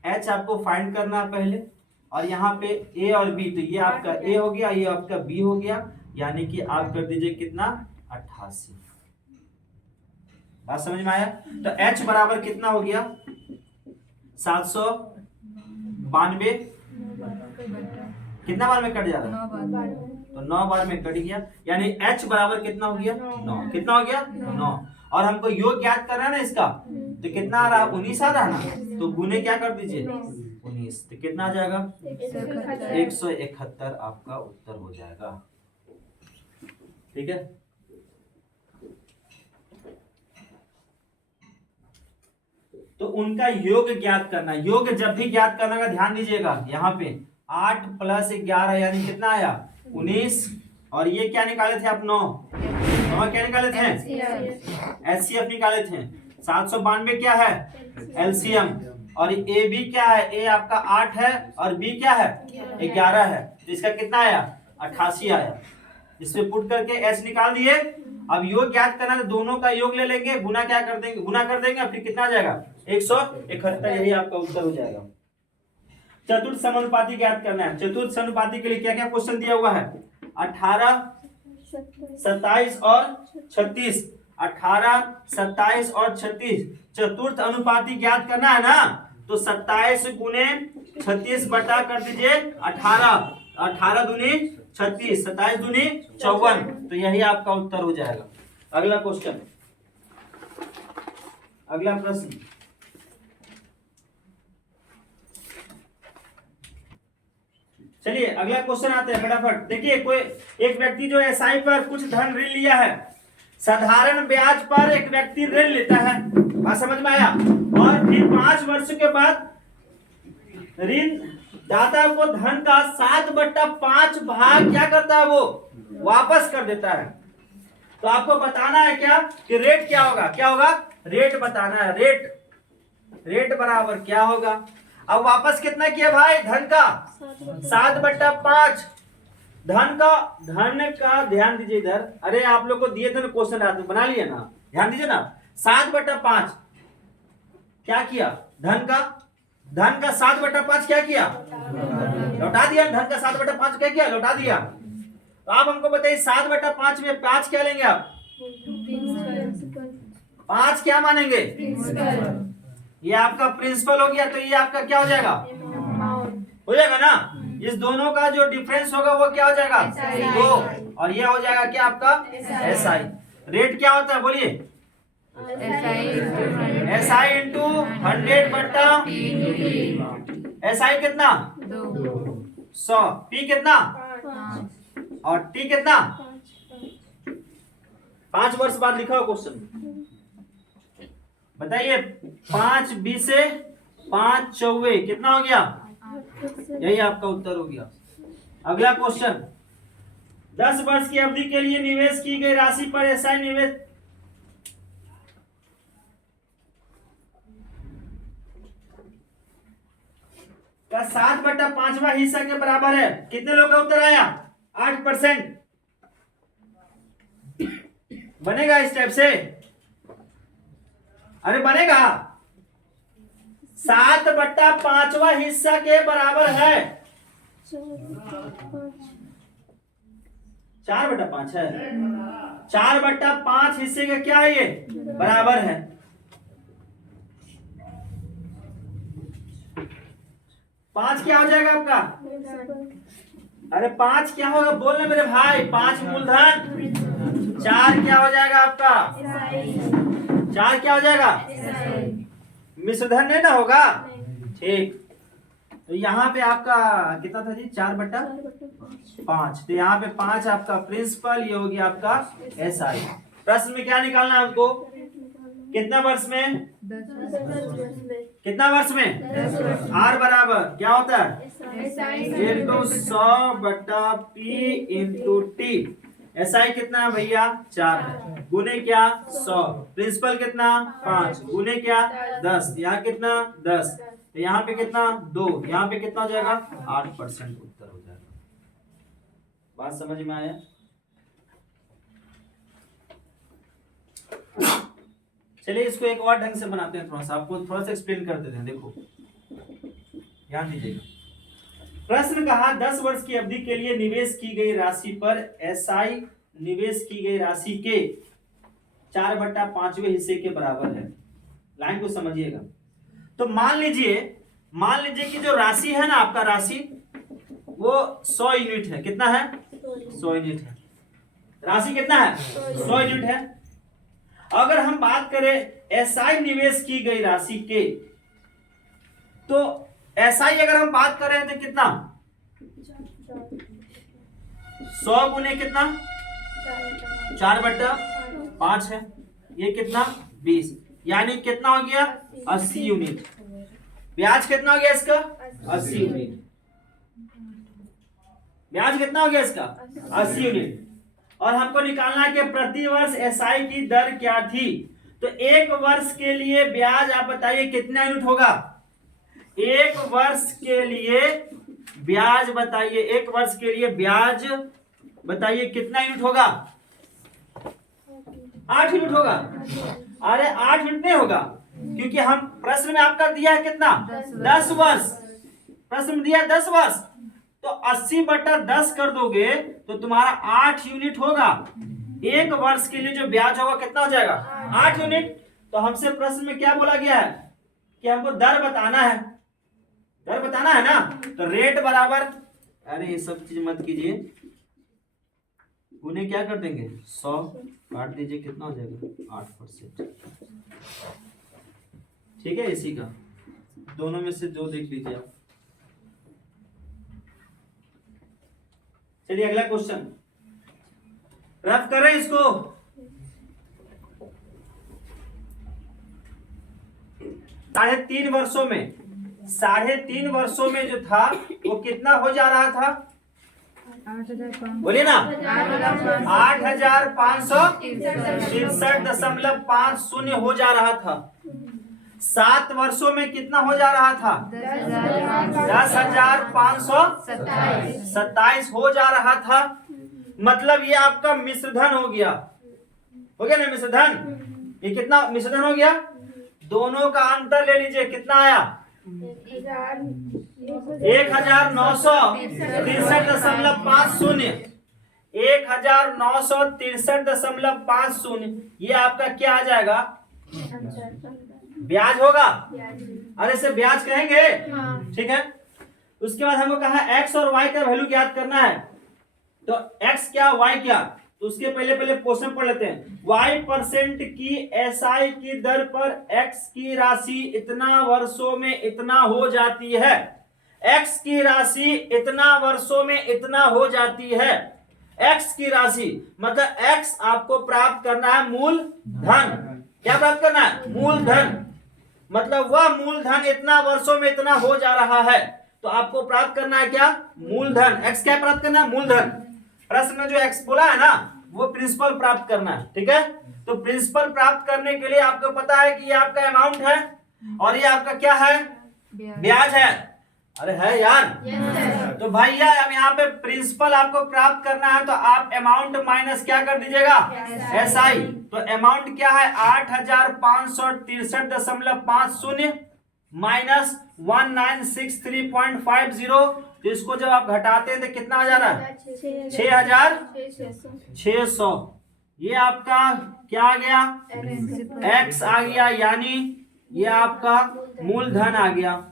एच आपको फाइंड करना है पहले, और यहाँ पे ए और बी, तो ये आपका ए हो गया, ये आपका बी हो गया, यानी कि आप कर दीजिए कितना 88। बात समझ में आया? तो एच बराबर कितना हो गया 792, कितना बार में कट जा रहा है? 9 बार। तो 9 बार में कट गया, यानी एच बराबर कितना हो गया 9। कितना हो गया 9। और हमको योग ज्ञात करना है ना इसका, तो कितना आ रहा 19 आ रहा ना, तो गुने क्या कर दीजिए 19, तो कितना आ जाएगा 171 आपका उत्तर हो जाएगा। ठीक है, तो उनका योग ज्ञात करना, योग जब भी ज्ञात करना का ध्यान दीजिएगा, यहाँ पे 8 + 11 यानी कितना आया 19, और ये क्या निकाले थे आप 9, और क्या निकाले थे एचसीएफ निकाले थे। 792 क्या है एलसीएम, और ए बी क्या है, ए आपका 8 है और बी क्या है 11 है, तो इसका कितना आया 88 आया। इसमें पुट करके एच निकाल दिए। अब योग ज्ञात करना है, दोनों का योग ले लेंगे, गुना क्या कर देंगे, गुना कर देंगे, फिर कितना आ जाएगा 171, यही आपका उत्तर हो जाएगा। चतुर्थ समानुपाती ज्ञात करना है। चतुर्थ समानुपाती के लिए क्या क्या क्वेश्चन दिया हुआ है 18, 27 और 36, 18, 27 और 36 चतुर्थ अनुपाती ज्ञात करना है ना, तो 27 गुने 36 बटा कर दीजिए 18, 18 दूनी 36, 27 दूनी 54, तो यही आपका उत्तर हो जाएगा। अगला क्वेश्चन, अगला प्रश्न, चलिए अगला क्वेश्चन आते हैं फटाफट। देखिए कोई एक व्यक्ति जो एसआई पर कुछ धन ऋण लिया है, साधारण ब्याज पर एक व्यक्ति ऋण लेता है, बात समझ में आया, और फिर 5 वर्ष के बाद ऋण दाता को धन का 7/5 भाग क्या करता है, वो वापस कर देता है। तो आपको बताना है क्या कि रेट क्या होगा, क्या होगा रेट बताना है, रेट बराबर क्या होगा। अब वापस कितना किया भाई धन का 7/5, धन का ध्यान दीजिए इधर, अरे आप लोग को दिए थे ना क्वेश्चन रात में, बना लिए ना, ध्यान दीजिए ना। 7/5 क्या किया, धन का 7/5 क्या किया, लौटा दिया। धन का 7/5 क्या किया, लौटा दिया। तो आप हमको बताइए 7/5 में 5 क्या लेंगे आप, 5 क्या मानेंगे, ये आपका प्रिंसिपल हो गया, तो ये आपका क्या हो जाएगा, हो जाएगा ना। इस दोनों का जो डिफरेंस होगा वो क्या हो जाएगा 2, और ये हो जाएगा क्या आपका एसआई। रेट क्या होता है बोलिए, एसआई इंटू 100/, एसआई कितना 100, पी कितना और टी कितना 5 वर्ष बाद लिखा हो क्वेश्चन, बताइए 5 20 से 5 चौवे कितना हो गया, यही आपका उत्तर हो गया। अगला क्वेश्चन, 10 वर्ष की अवधि के लिए निवेश की गई राशि पर एसआई निवेश का 7/5वां हिस्सा के बराबर है। कितने लोग का उत्तर आया 8%। बनेगा इस टाइप से, अरे बनेगा 7/5वां हिस्सा के बराबर है, 4/5 है, 4/5 हिस्से का क्या है ये बराबर है। 5 क्या हो जाएगा आपका, अरे 5 क्या होगा बोलना मेरे भाई, 5 मूलधन, 4 क्या हो जाएगा आपका, 4 क्या हो जाएगा मिश्रधन नहीं ना होगा, ठीक। तो यहाँ पे आपका कितना था जी 4/5, तो यहाँ पे 5 आपका प्रिंसिपल, ये हो गया आपका एसआई। प्रश्न में क्या निकालना है हमको, कितना वर्ष में, कितना वर्ष में, आर बराबर क्या होता है into 100/P into T. SI कितना है भैया 4 है, गुने क्या 100, प्रिंसिपल कितना 5, गुने क्या 10, यहाँ कितना 10, तो यहाँ पे कितना 2, यहाँ पे कितना हो जाएगा 8% उत्तर हो जाएगा। बात समझ में आया। चलिए इसको एक और ढंग से बनाते हैं, थोड़ा सा आपको थोड़ा सा एक्सप्लेन कर देते हैं। देखो ध्यान दीजिएगा। प्रश्न कहा 10 वर्ष की अवधि के लिए निवेश की गई राशि पर एसआई निवेश की गई राशि के 4/5वें हिस्से के बराबर है। लाइन को समझिएगा। तो मान लीजिए कि जो राशि है ना आपका राशि वो 100 यूनिट है। कितना है? 100 यूनिट है। राशि कितना है? 100 यूनिट है। अगर हम बात करें एसआई निवेश की गई राशि के, तो एसआई अगर हम बात कर रहे हैं तो कितना 100 गुने कितना 4/5 है। ये कितना 20, यानी कितना हो गया 80 यूनिट। ब्याज कितना हो गया इसका 80 यूनिट। ब्याज कितना हो गया इसका 80 यूनिट। और हमको निकालना है कि प्रति वर्ष एसआई की दर क्या थी। तो एक वर्ष के लिए ब्याज आप बताइए कितना यूनिट होगा। एक वर्ष के लिए ब्याज बताइए, एक वर्ष के लिए ब्याज बताइए कितना यूनिट होगा। 8 यूनिट होगा। अरे 8 यूनिट नहीं होगा, क्योंकि हम प्रश्न में आपका दिया है कितना 10 वर्ष। प्रश्न में दिया है 10 वर्ष, तो 80/10 कर दोगे तो तुम्हारा 8 यूनिट होगा। एक वर्ष के लिए जो ब्याज होगा कितना हो जाएगा 8 यूनिट। तो हमसे प्रश्न में क्या बोला गया है कि हमको दर बताना है। दर बताना है ना, तो रेट बराबर, अरे ये सब चीज मत कीजिए, उन्हें क्या कर देंगे 100 काट दीजिए, कितना हो जाएगा 8%। ठीक है, इसी का दोनों में से जो देख लीजिए आप। चलिए अगला क्वेश्चन रफ करें इसको। साढ़े तीन वर्षों में जो था वो कितना हो जा रहा था, बोलिए ना 8,563.50 हो जा रहा था। 7 वर्षों में कितना हो जा रहा था 10,527 हो जा रहा था। मतलब ये आपका मिश्रधन हो गया ना मिश्रधन। ये कितना मिश्रधन हो गया, दोनों का अंतर ले लीजिए, कितना आया 1963.50। 1963.50 ये आपका क्या आ जाएगा ब्याज होगा। अरे इसे ब्याज कहेंगे, ठीक है। उसके बाद हमको कहा एक्स और वाई का वैल्यू ज्ञात करना है। तो एक्स क्या वाई क्या, तो उसके पहले क्वेश्चन पढ़ लेते हैं। y% की एसआई की दर पर x की राशि इतना वर्षों में इतना हो जाती है। x की राशि इतना वर्षों में इतना हो जाती है। x की राशि मतलब x आपको प्राप्त करना है मूलधन। क्या प्राप्त करना है मूलधन, मतलब वह मूलधन इतना वर्षों में इतना हो जा रहा है। तो आपको प्राप्त करना है क्या मूलधन। x क्या प्राप्त करना है मूलधन। प्रश्न में जो x बोला है ना वो प्रिंसिपल प्राप्त करना है, ठीक है। तो प्रिंसिपल प्राप्त करने के लिए आपको पता है कि ये आपका अमाउंट है और ये आपका क्या है ब्याज है। अरे है यार, तो भैया अब यहाँ पे प्रिंसिपल आपको प्राप्त करना है तो आप अमाउंट माइनस क्या कर दीजिएगा एसआई। तो अमाउंट क्या है 8,563.50 माइनस 1963.50। तो इसको जब आप घटाते हैं तो कितना आ जा रहा है 6,600। ये आपका क्या आ गया एक्स आ गया, यानी ये आपका मूलधन आ गया।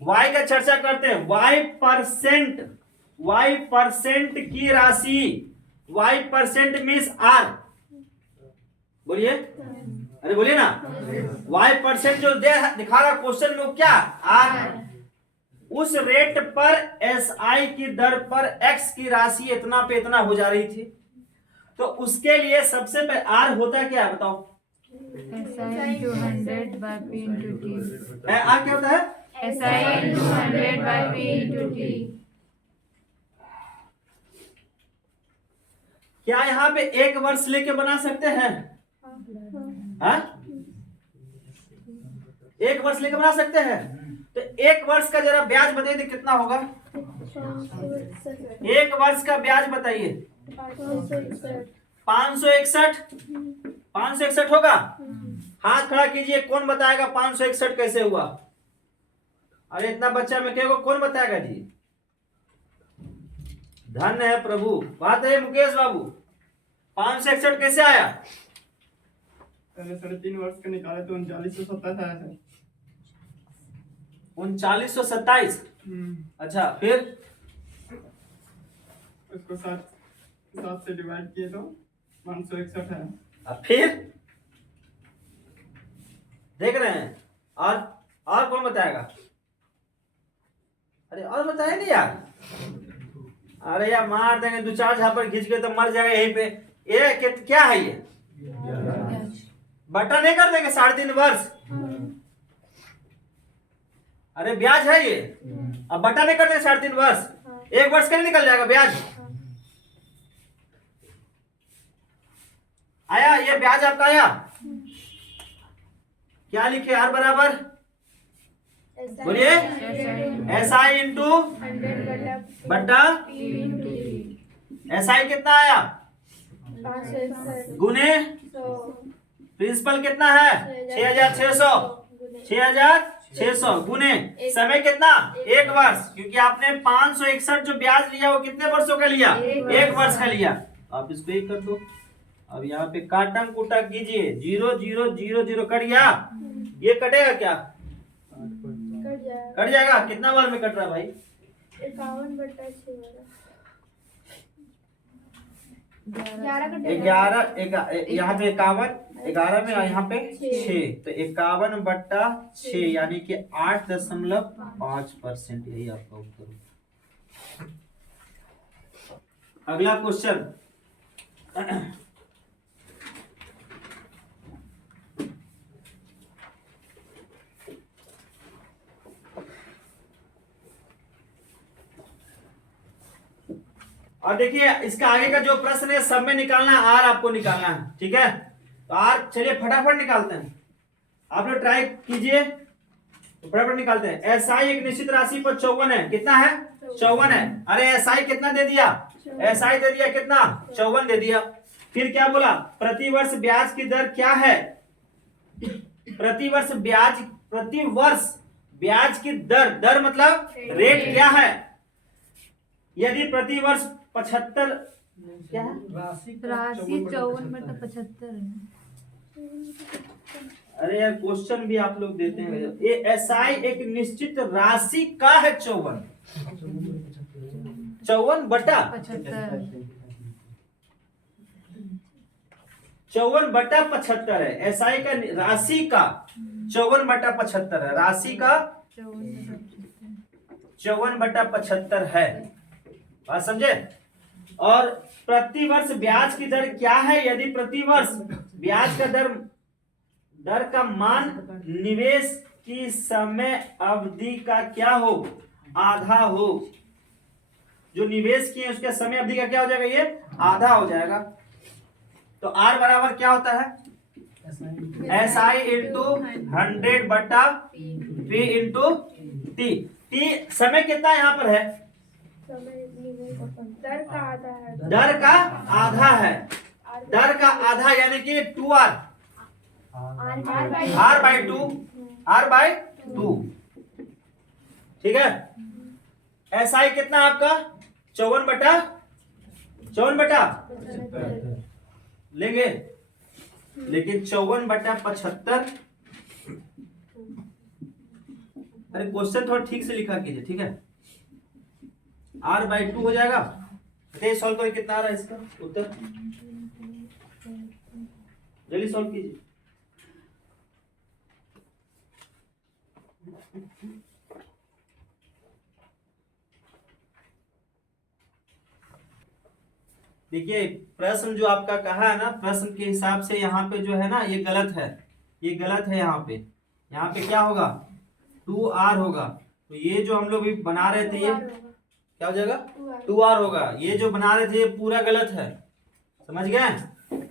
y का चर्चा करते हैं। y% की राशि, y% मीन्स r, बोलिए, अरे बोलिए ना। y% जो दिखा रहा क्वेश्चन में वो क्या r। उस रेट पर एसआई की दर पर x की राशि इतना पे इतना हो जा रही थी। तो उसके लिए सबसे पहले r होता क्या है बताओ। SI 200 by P into T। r क्या होता है SI 200 by P into T। क्या यहाँ पे एक वर्ष लेके बना सकते हैं? हाँ? एक वर्ष लेके बना सकते हैं। तो एक वर्ष का जरा ब्याज बताइए कितना होगा। एक वर्ष का ब्याज बताइए 561 होगा। हाथ खड़ा कीजिए, कौन बताएगा 561 कैसे हुआ। अरे इतना बच्चा में क्या कौन बताएगा जी? धन है प्रभु। बात है मुकेश बाबू, 561 कैसे आया? पहले 3.5 वर्ष का निकाले तो 3927 आया सर। 3927। अच्छा, फिर उसको 7 से डिवाइड किए तो 561 है। अब फिर देख रहे हैं? और कौन बताएगा? अरे और बताए नहीं यार। अरे यार मार देंगे 2-4 झापड़ खींच के तो मर जाएगा यहीं पे। ये क्या है ये? बटा नहीं कर देंगे 3.5 वर्ष? अरे ब्याज है ये। अब बटा नहीं कर देंगे 3.5 वर्ष? 1 वर्ष के लिए निकल जाएगा ब्याज। आया ये ब्याज आपका आया? क्या लिखे? आर बराबर बोलिए SI इंटू 100 बट्टा SI कितना आया? 561 गुने 100 प्रिंसिपल कितना है? 6600। 6600 गुने समय कितना? 1 वर्ष, क्योंकि आपने 561 जो ब्याज लिया वो कितने वर्षों का लिया? 1 वर्ष का लिया। आप इसको एक कर दो। अब यहाँ पे काटम कुटा कीजिए। 0 0 0 0 कट गया। ये कटेगा क्या? कट जाएगा। कितना बार में कट रहा है भाई? 51/6 11 यहाँ पे 51, 11 में यहाँ पे 6, तो 51/6 यानी कि 8.5%। यही आपका उत्तर। अगला क्वेश्चन। और देखिए इसका आगे का जो प्रश्न है सब में निकालना है, आर आपको निकालना है, ठीक है? तो आर चलिए फटाफट निकालते हैं। आप लोग ट्राई कीजिए, तो फटाफट निकालते हैं। एसआई एक निश्चित राशि पर 54 है। कितना है? 54 है। अरे एसआई कितना दे दिया? एसआई दे दिया कितना? 54 दे दिया। फिर क्या बोला? प्रतिवर्ष ब्याज की दर क्या है? प्रतिवर्ष ब्याज की दर मतलब रेट क्या है? यदि प्रतिवर्ष 75 क्या है? राशि 54/75 है। अरे यार क्वेश्चन भी आप लोग देते हैं। ये एसआई एक निश्चित राशि का है 54 बटा 75 है। एसआई का राशि का 54/75 है। राशि का 54/75 है। बात समझे? और प्रतिवर्ष ब्याज की दर क्या है? यदि प्रतिवर्ष ब्याज का दर का मान निवेश की समय अवधि का क्या हो? आधा हो। जो निवेश किए उसके समय अवधि का क्या हो जाएगा? ये आधा हो जाएगा। तो आर बराबर क्या होता है? SI into 100/P into T। समय कितना यहाँ पर है? दर का आधा है। दर का आधा है। दर का आधा यानी कि 2R। R/2। ठीक है? SI कितना आपका? 54/54 लेंगे, लेकिन 54/75। अरे क्वेश्चन थोड़ा ठीक से लिखा कीजिए, ठीक है? R/2 हो जाएगा। बताइए सॉल्व करें कितना आ रहा है इसका उत्तर? जल्दी सॉल्व कीजिए। देखिए प्रश्न जो आपका कहा है ना, प्रश्न के हिसाब से यहाँ पे जो है ना ये गलत है। ये गलत है। यहाँ पे क्या होगा? 2R होगा। तो ये जो हम लोग बना रहे थे ये क्या हो जाएगा? 2R होगा। ये जो बना रहे थे ये पूरा गलत है। समझ गए?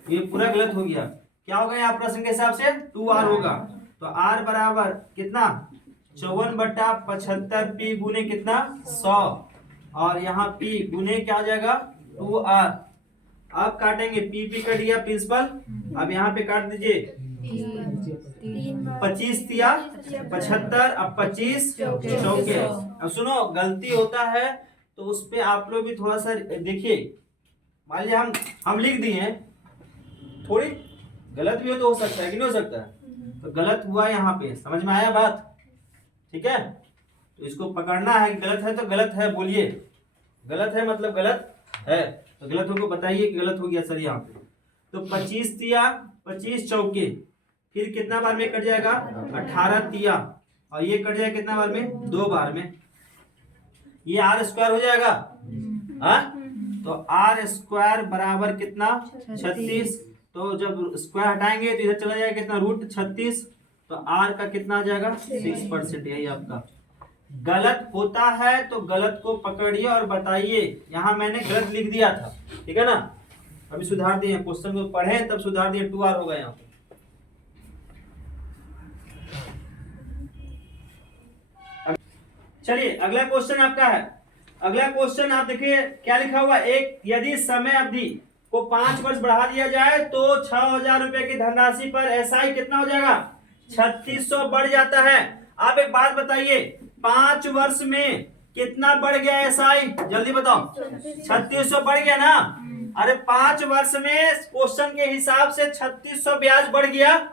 ये पूरा गलत हो गया। क्या होगा यहाँ प्रश्न के हिसाब से? 2R होगा। तो R बराबर कितना? 54/75 P गुने कितना? 100। और यहाँ P गुने क्या हो जाएगा? 2R। अब काटेंगे। P कट गया प्रिंसिपल। अब यहाँ पे काट दीजिए 25 तिया 75, अब 25 चौके। अब सुनो, गलती होता है तो उस पे आप लोग भी थोड़ा सा देखिए। मान लिया हम लिख दिए हैं, थोड़ी गलत भी हो तो हो सकता है कि नहीं हो सकता है, तो गलत हुआ यहाँ पे, समझ में आया बात? ठीक है, तो इसको पकड़ना है, गलत है तो गलत है बोलिए, गलत है मतलब गलत है, तो गलत हो को बताइए कि गलत हो गया सर यहाँ पे। तो 25 तिया 25 चौके, फिर कितना बार में कट जाएगा? 18 तिया, और ये कट जाएगा कितना बार में? 2 बार में। ये आर स्क्वायर हो जाएगा, हाँ? तो आर स्क्वायर बराबर कितना? 36। तो जब स्क्वायर हटाएंगे तो इधर चला जाएगा कितना? √36। तो आर का कितना आ जाएगा? 6%। यही आपका गलत होता है तो गलत को पकड़िए और बताइए। यहाँ मैंने गलत लिख दिया था, ठीक है ना, अभी सुधार दिए, क्वेश्चन को पढ़े तब सुधार दिए, 2R होगा यहाँ पे। चलिए अगला क्वेश्चन आपका है। अगला क्वेश्चन आप देखिए क्या लिखा हुआ, एक यदि समय अवधि को 5 वर्ष बढ़ा दिया जाए तो 6,000 रुपए की धनराशि पर एसआई कितना हो जाएगा? 3600 बढ़ जाता है। आप एक बात बताइए, 5 वर्ष में कितना बढ़ गया एसआई? जल्दी बताओ। 3600 बढ़ गया ना? अरे 5 वर्ष में क्वेश्चन के हिसाब से 3600 ब्याज बढ़ गया।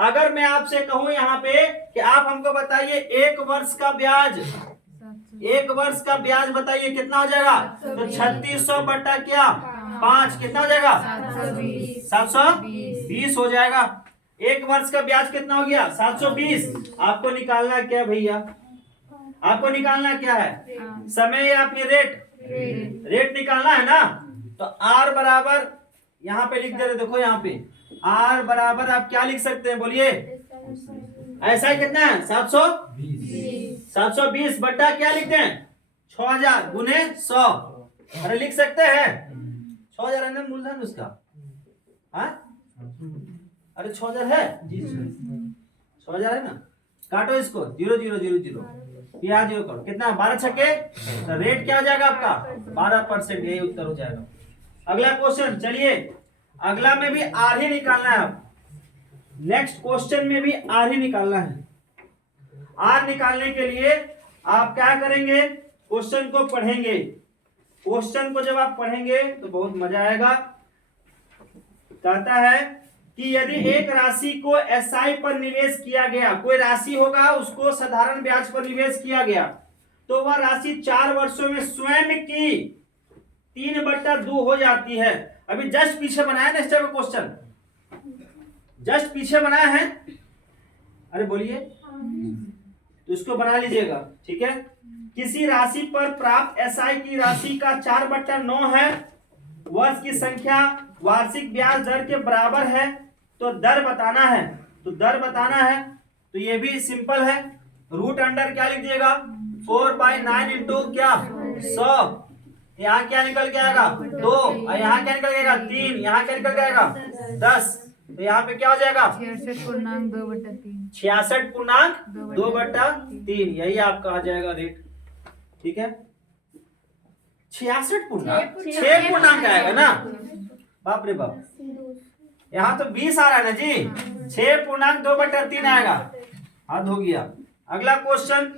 अगर मैं आपसे कहूं यहाँ पे कि आप हमको बताइए 1 वर्ष का ब्याज, 1 वर्ष का ब्याज बताइए कितना हो जाएगा? तो 3600 बटा क्या? 5 कितना हो जाएगा? 720 हो जाएगा। 1 वर्ष का ब्याज कितना हो गया? 720। आपको निकालना क्या भैया? आपको निकालना क्या है? समय या फिर रेट? रेट निकालना है ना। तो आर बराबर यहाँ पे लिख दे रहे, देखो यहाँ पे आर बराबर आप क्या लिख सकते हैं बोलिए? ऐसा कितना है? 720 बट्टा क्या लिखते हैं? 6000 गुने 100। अरे लिख सकते हैं 6000 है ना मूलधन उसका, हाँ? अरे 6000 है, 6000 है ना। काटो इसको, 0 0 0 0 यहाँ 0 करो, कितना? 12 छक्के। तो रेट क्या हो जाएगा आपका? 12%। यही उत्तर हो जाएगा। अगला क्वेश्चन, चलिए अगला में भी आर ही निकालना है। आप नेक्स्ट क्वेश्चन में भी आर ही निकालना है। आर निकालने के लिए आप क्या करेंगे? क्वेश्चन को पढ़ेंगे। क्वेश्चन को जब आप पढ़ेंगे तो बहुत मजा आएगा। कहता है कि यदि एक राशि को एसआई पर निवेश किया गया, कोई राशि होगा उसको साधारण ब्याज पर निवेश किया गया, तो वह राशि 4 वर्षों में स्वयं की 3/2 हो जाती है। अभी जस्ट पीछे बनाया ना इस टाइप का क्वेश्चन, जस्ट पीछे बनाया है। अरे बोलिए, तो इसको बना लीजिएगा, ठीक है। किसी राशि पर प्राप्त एसआई की राशि का 4/9 है, वर्ष की संख्या वार्षिक ब्याज दर के बराबर है, तो दर बताना है। तो दर बताना है तो ये भी सिंपल है, रूट अंडर क्या लिख दिएगा? 4/9 इंटू क्या? 100। यहाँ क्या निकल के आएगा? 2, और यहाँ क्या निकल जाएगा? 3, यहाँ क्या निकल जाएगा? 10। तो यहाँ पे क्या हो जाएगा? 66.2/3। 66.2/3। यही आपका आ जाएगा रेट, ठीक है। 66 पूर्णांक आएगा ना? बाप रे बाप, यहाँ तो 20 आ रहा है ना जी। 6.2/3 आएगा, हद हो गया। अगला क्वेश्चन,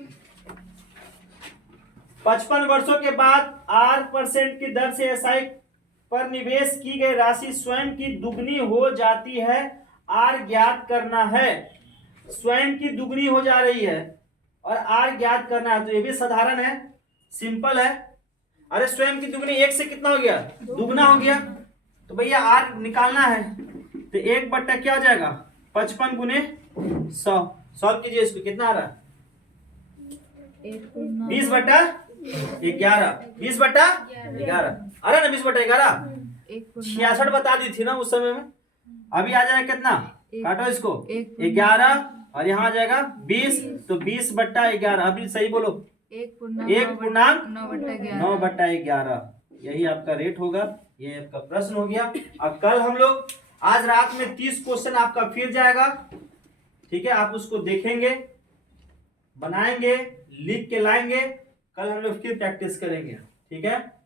55 वर्षों के बाद 8% की दर से एसआई पर निवेश की गई राशि स्वयं की दुगनी हो जाती है। आर ज्ञात करना है। स्वयं की दुगनी हो जा रही है और आर ज्ञात करना है, तो ये भी साधारण है, सिंपल है। अरे स्वयं की दुगनी 1 से कितना हो गया? दुगना हो गया। तो भैया आर निकालना है, तो 1 बट्टा क्या हो जाएगा? 55 गुने 100। सॉल्व कीजिए इसको, कितना आ रहा है? 20/11। 20/11 अरे ना 20/11 66 बता दी थी ना उस समय में। अभी आ जाएगा कितना? काटो इसको, 11 और यहाँ आ जाएगा 20, तो 20/11। अभी सही बोलो, 1.9/11। यही आपका रेट होगा। ये आपका प्रश्न हो गया। अब कल हम लोग, आज रात में 30 क्वेश्चन आपका फिर जाएगा, ठीक है। आप उसको देखेंगे, बनाएंगे, लिख के लाएंगे, कल हम लोग फिर प्रैक्टिस करेंगे, ठीक है।